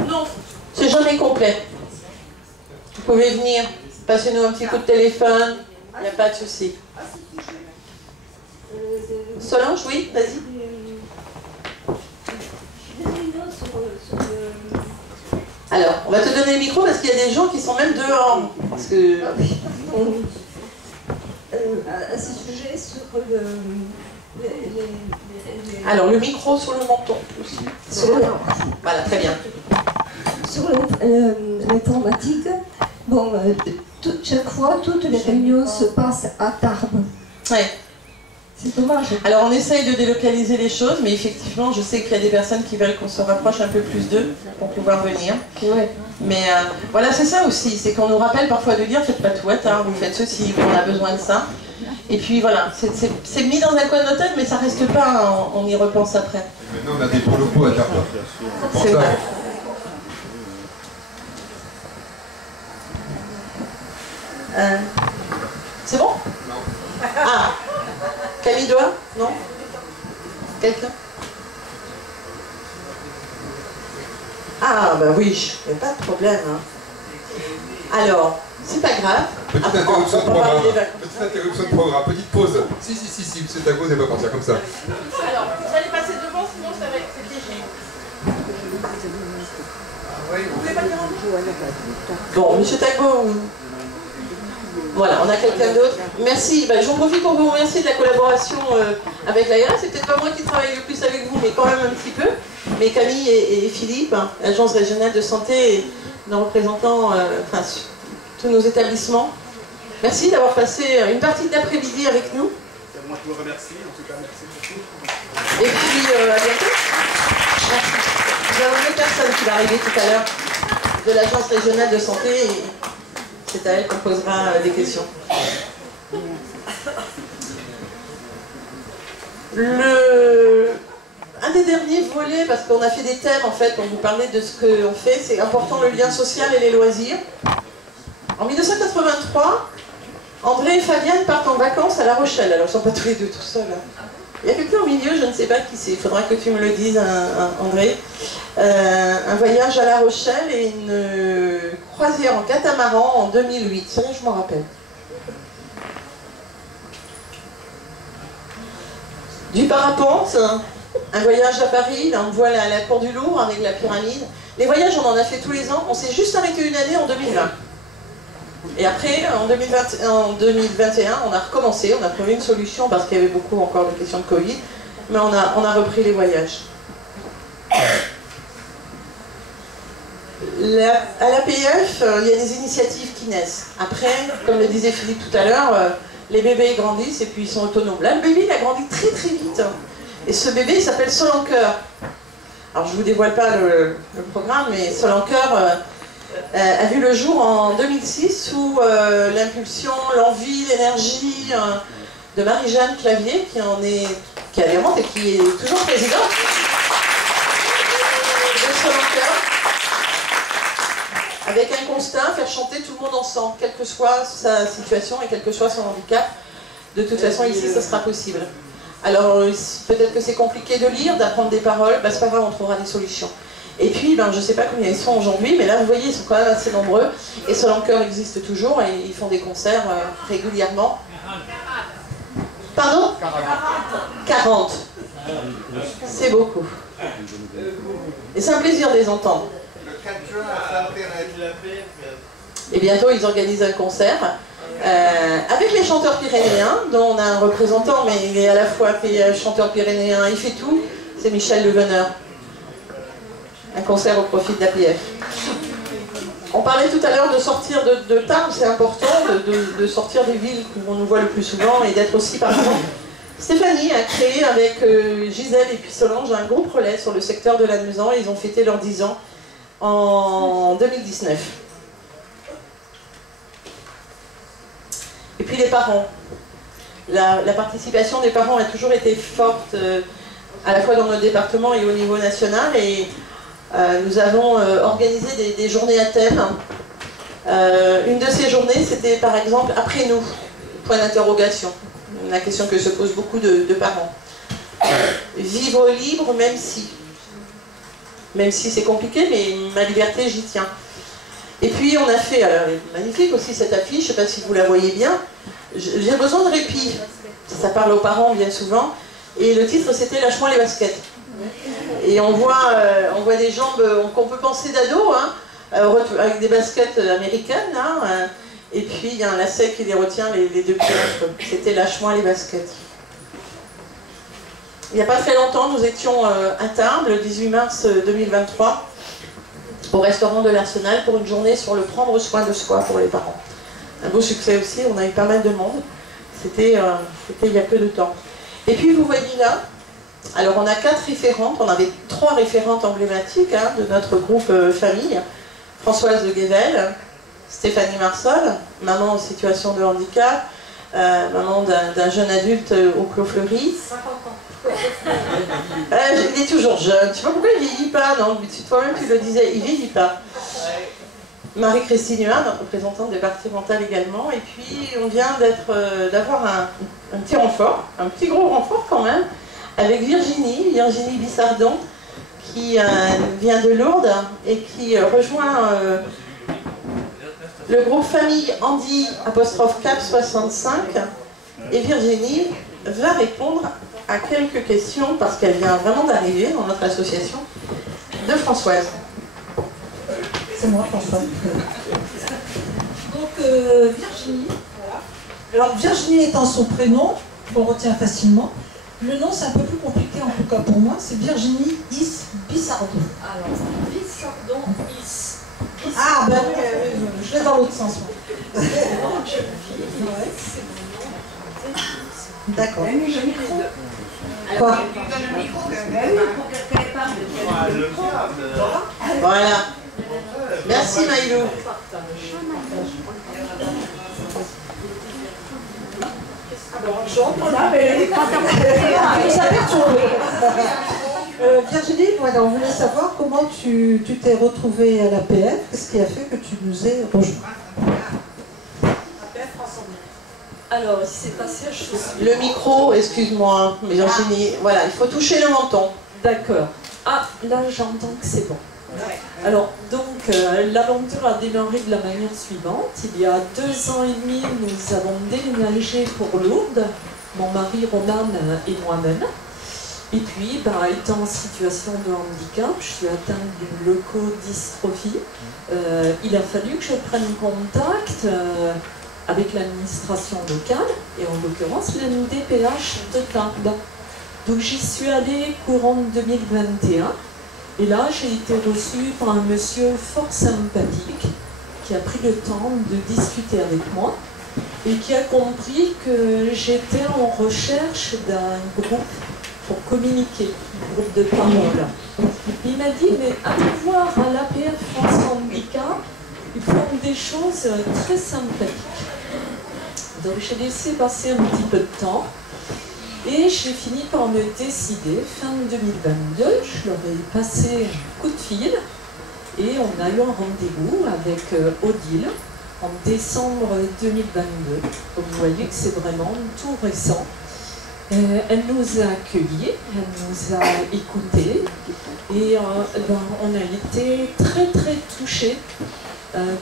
Non, c'est jamais complet. Vous pouvez venir, passez-nous un petit coup de téléphone, il n'y a pas de souci. Solange, oui, vas-y. Alors, on va te donner le micro parce qu'il y a des gens qui sont même dehors. Parce que... à ce sujet, sur Alors, le micro sur le menton aussi. Voilà, très bien. Sur l'informatique, bon, chaque fois, toutes les réunions se passent à Tarbes. Ouais. C'est dommage. Alors on essaye de délocaliser les choses, mais effectivement, je sais qu'il y a des personnes qui veulent qu'on se rapproche un peu plus d'eux pour pouvoir venir. Ouais. Mais voilà, c'est ça aussi, c'est qu'on nous rappelle parfois de dire faites pas tout à tard, vous faites ceci, on a besoin de ça. Et puis voilà, c'est mis dans un coin de notre tête, mais ça reste pas, on y repense après. Maintenant, on a des beaux locaux à Tarbes. C'est vrai. C'est bon? Non. Ah, Camille doit? Non? Quelqu'un? Ah, bah oui, il n'y a pas de problème. Hein. Alors, c'est pas grave. Petite interruption de programme. Petite interruption de programme. Petite pause. Si, monsieur Tago n'est pas partir comme ça. Alors, vous allez passer devant, sinon ça va être piégé. Vous voulez pas dire un mot? Bon, monsieur Tago. Voilà, on a quelqu'un d'autre. Merci. J'en profite pour vous remercier de la collaboration avec l'ARS. C'est peut-être pas moi qui travaille le plus avec vous, mais quand même un petit peu. Mais Camille et Philippe, hein, l'Agence régionale de santé, et nos représentants, tous nos établissements. Merci d'avoir passé une partie de l'après-midi avec nous. C'est moi qui vous remercie. En tout cas, merci beaucoup. Et puis, à bientôt. Merci. Nous avons une personne qui va arriver tout à l'heure de l'Agence régionale de santé. Et c'est à elle qu'on posera des questions. Un des derniers volets, parce qu'on a fait des thèmes en fait, pour vous parler de ce qu'on fait, c'est important le lien social et les loisirs. En 1983, André et Fabienne partent en vacances à La Rochelle. Alors ils ne sont pas tous les deux tout seuls. Hein. Il y a quelqu'un au milieu, je ne sais pas qui c'est, il faudra que tu me le dises, André. Un voyage à La Rochelle et une croisière en catamaran en 2008. Ça, je m'en rappelle. Du parapente, un voyage à Paris, là on voit la cour du Louvre avec la pyramide. Les voyages, on en a fait tous les ans. On s'est juste arrêté une année en 2020. Et après, en 2021, on a recommencé, on a trouvé une solution parce qu'il y avait beaucoup encore de questions de Covid, mais on a repris les voyages. À l'APF, il y a des initiatives qui naissent. Après, comme le disait Philippe tout à l'heure, les bébés grandissent et puis ils sont autonomes. Là, le bébé, il a grandi très très vite. Et ce bébé, il s'appelle Sol en Cœur. Alors, je ne vous dévoile pas le programme, mais Sol en Cœur a vu le jour en 2006 sous l'impulsion, l'envie, l'énergie de Marie-Jeanne Clavier, qui est adhérente et qui est toujours présidente de Sol en Cœur. Avec un constat, faire chanter tout le monde ensemble, quelle que soit sa situation et quel que soit son handicap. De toute façon, ici, ça sera possible. Alors, peut-être que c'est compliqué de lire, d'apprendre des paroles, c'est pas grave, on trouvera des solutions. Et puis, je ne sais pas combien ils sont aujourd'hui, mais là, vous voyez, ils sont quand même assez nombreux. Et Sol en Cœur existe toujours et ils font des concerts régulièrement. Pardon 40. C'est beaucoup. Et c'est un plaisir de les entendre. Et bientôt, ils organisent un concert avec les chanteurs pyrénéens, dont on a un représentant, mais il est à la fois chanteur pyrénéen, il fait tout, c'est Michel Leveneur. Un concert au profit de l'APF. On parlait tout à l'heure de sortir de Tarbes, c'est important, de sortir des villes où on nous voit le plus souvent et d'être aussi, par exemple, Stéphanie a créé avec Gisèle et puis Solange un groupe relais sur le secteur de Lannemezan et ils ont fêté leurs 10 ans en 2019. Et puis les parents. La participation des parents a toujours été forte à la fois dans notre département et au niveau national et nous avons organisé des journées à thème. Une de ces journées, c'était par exemple « Après nous », point d'interrogation. La question que se posent beaucoup de parents. Vivre libre, même si. Même si c'est compliqué, mais ma liberté, j'y tiens. Et puis on a fait, alors magnifique aussi cette affiche, je ne sais pas si vous la voyez bien, j'ai besoin de répit. Ça parle aux parents bien souvent. Et le titre c'était Lâche-moi les baskets. Et on voit des jambes qu'on peut penser d'ados, hein, avec des baskets américaines, hein, et puis il y a un lacet qui les retient les deux pieds. C'était Lâche-moi les baskets. Il n'y a pas très longtemps, nous étions à Tarbes, le 18 mars 2023, au restaurant de l'Arsenal pour une journée sur le prendre soin de soi pour les parents. Un beau succès aussi, on a eu pas mal de monde. C'était il y a peu de temps. Et puis vous voyez là, alors on a 4 référentes, on avait 3 référentes emblématiques hein, de notre groupe famille. Françoise de Guével, Stéphanie Marsol, maman en situation de handicap, maman d'un jeune adulte au Clos Fleury. 50 ans. Il est toujours jeune, je sais pas pourquoi il vieillit pas, non, toi-même tu le disais, il vieillit pas. Marie-Christine Huard, notre représentante départementale également, et puis on vient d'avoir un petit renfort, un petit gros renfort quand même, avec Virginie Bissardon, qui vient de Lourdes et qui rejoint le groupe famille Andy _Cap 65, et Virginie va répondre à quelques questions parce qu'elle vient vraiment d'arriver dans notre association de Françoise. C'est moi, Françoise. Donc, Virginie Alors Virginie étant son prénom, on retient facilement. Le nom c'est un peu plus compliqué en tout cas pour moi, c'est Virginie Is Bissardo. Alors, Bissardo, Is. Ah ben oui, je vais dans l'autre sens. Moi. D'accord. Quoi? Voilà. Merci Maïlou. Virginie, voilà, on voulait savoir comment tu t'es retrouvée à l'APF, qu'est-ce qui a fait que tu nous aies rejoint? Alors, il s'est passé chose. Le micro, excuse-moi, Virginie. Voilà, il faut toucher le menton. D'accord. Ah, là, j'entends que c'est bon. Alors, donc, l'aventure a démarré de la manière suivante. Il y a 2 ans et demi, nous avons déménagé pour Lourdes, mon mari Ronan et moi-même. Et puis, étant en situation de handicap, je suis atteinte d'une leucodystrophie. Il a fallu que je prenne contact avec l'administration locale, et en l'occurrence l'MDPH de Tarbes. Donc j'y suis allée courant 2021, et là j'ai été reçue par un monsieur fort sympathique, qui a pris le temps de discuter avec moi, et qui a compris que j'étais en recherche d'un groupe pour communiquer, un groupe de parole. Il m'a dit, mais allez voir à l'APF France Handicap, ils font des choses très sympathiques. Donc j'ai laissé passer un petit peu de temps et j'ai fini par me décider, fin 2022, je leur ai passé un coup de fil et on a eu un rendez-vous avec Odile en décembre 2022. Donc vous voyez que c'est vraiment tout récent. Elle nous a accueillis, elle nous a écoutés et on a été très très touchés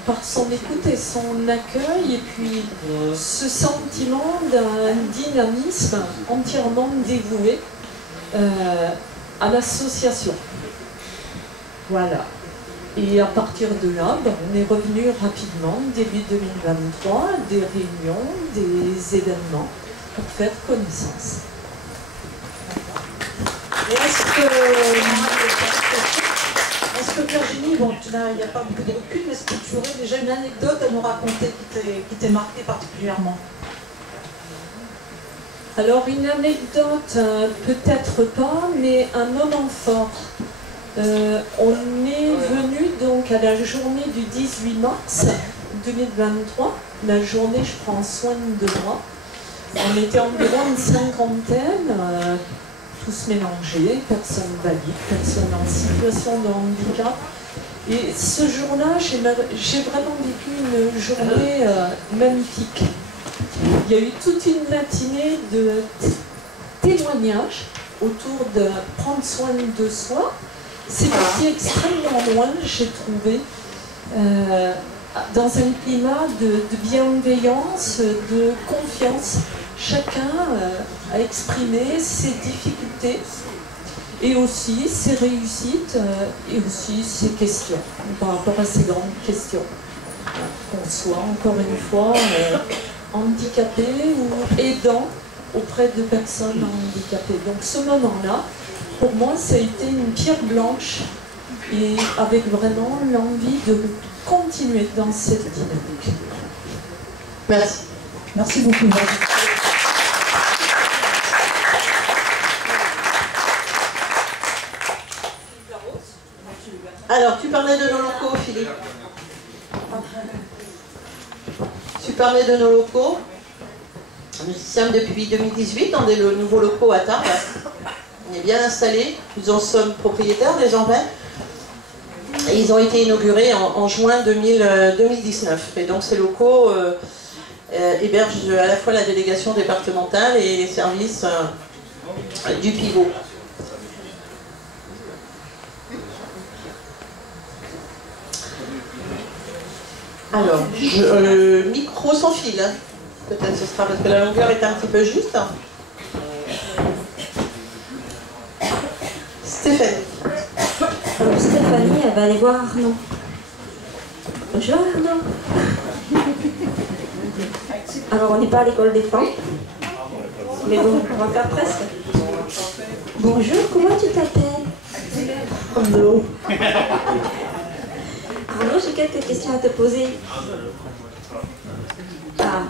par son écoute et son accueil, et puis ce sentiment d'un dynamisme entièrement dévoué à l'association. Voilà. Et à partir de là, on est revenu rapidement, début 2023, des réunions, des événements pour faire connaissance. Est-ce que Virginie, bon, il n'y a pas beaucoup de recul, mais est-ce que tu aurais déjà une anecdote à nous raconter qui t'est marquée particulièrement? Alors une anecdote, peut-être pas, mais un moment fort. On est venu donc à la journée du 18 mars 2023, la journée je prends soin de moi. On était environ une cinquantaine, tous mélangés, personnes valides, personnes en situation de handicap. Et ce jour-là, j'ai vraiment vécu une journée magnifique. Il y a eu toute une matinée de témoignages autour de prendre soin de soi. C'est parti extrêmement loin, j'ai trouvé, dans un climat de bienveillance, de confiance. Chacun a exprimé ses difficultés et aussi ses réussites et aussi ses questions par rapport à ces grandes questions. Qu'on soit encore une fois handicapé ou aidant auprès de personnes handicapées. Donc ce moment-là, pour moi, ça a été une pierre blanche et avec vraiment l'envie de continuer dans cette dynamique. Merci. Merci beaucoup. Alors, tu parlais de nos locaux, Philippe. Tu parlais de nos locaux. Nous sommes depuis 2018 dans des nouveaux locaux à Tarbes. On est bien installés. Nous en sommes propriétaires désormais. Et ils ont été inaugurés en juin 2019. Et donc ces locaux hébergent à la fois la délégation départementale et les services du pivot. Alors, micro sans fil, hein. Peut-être ce sera parce que la longueur est un petit peu juste. Stéphanie. Alors Stéphanie, elle va aller voir Arnaud. Bonjour Arnaud. Alors, on n'est pas à l'école des femmes, mais bon, on va faire presque. Bonjour, comment tu t'appelles? Arnaud. Arnaud, j'ai quelques questions à te poser. Ah,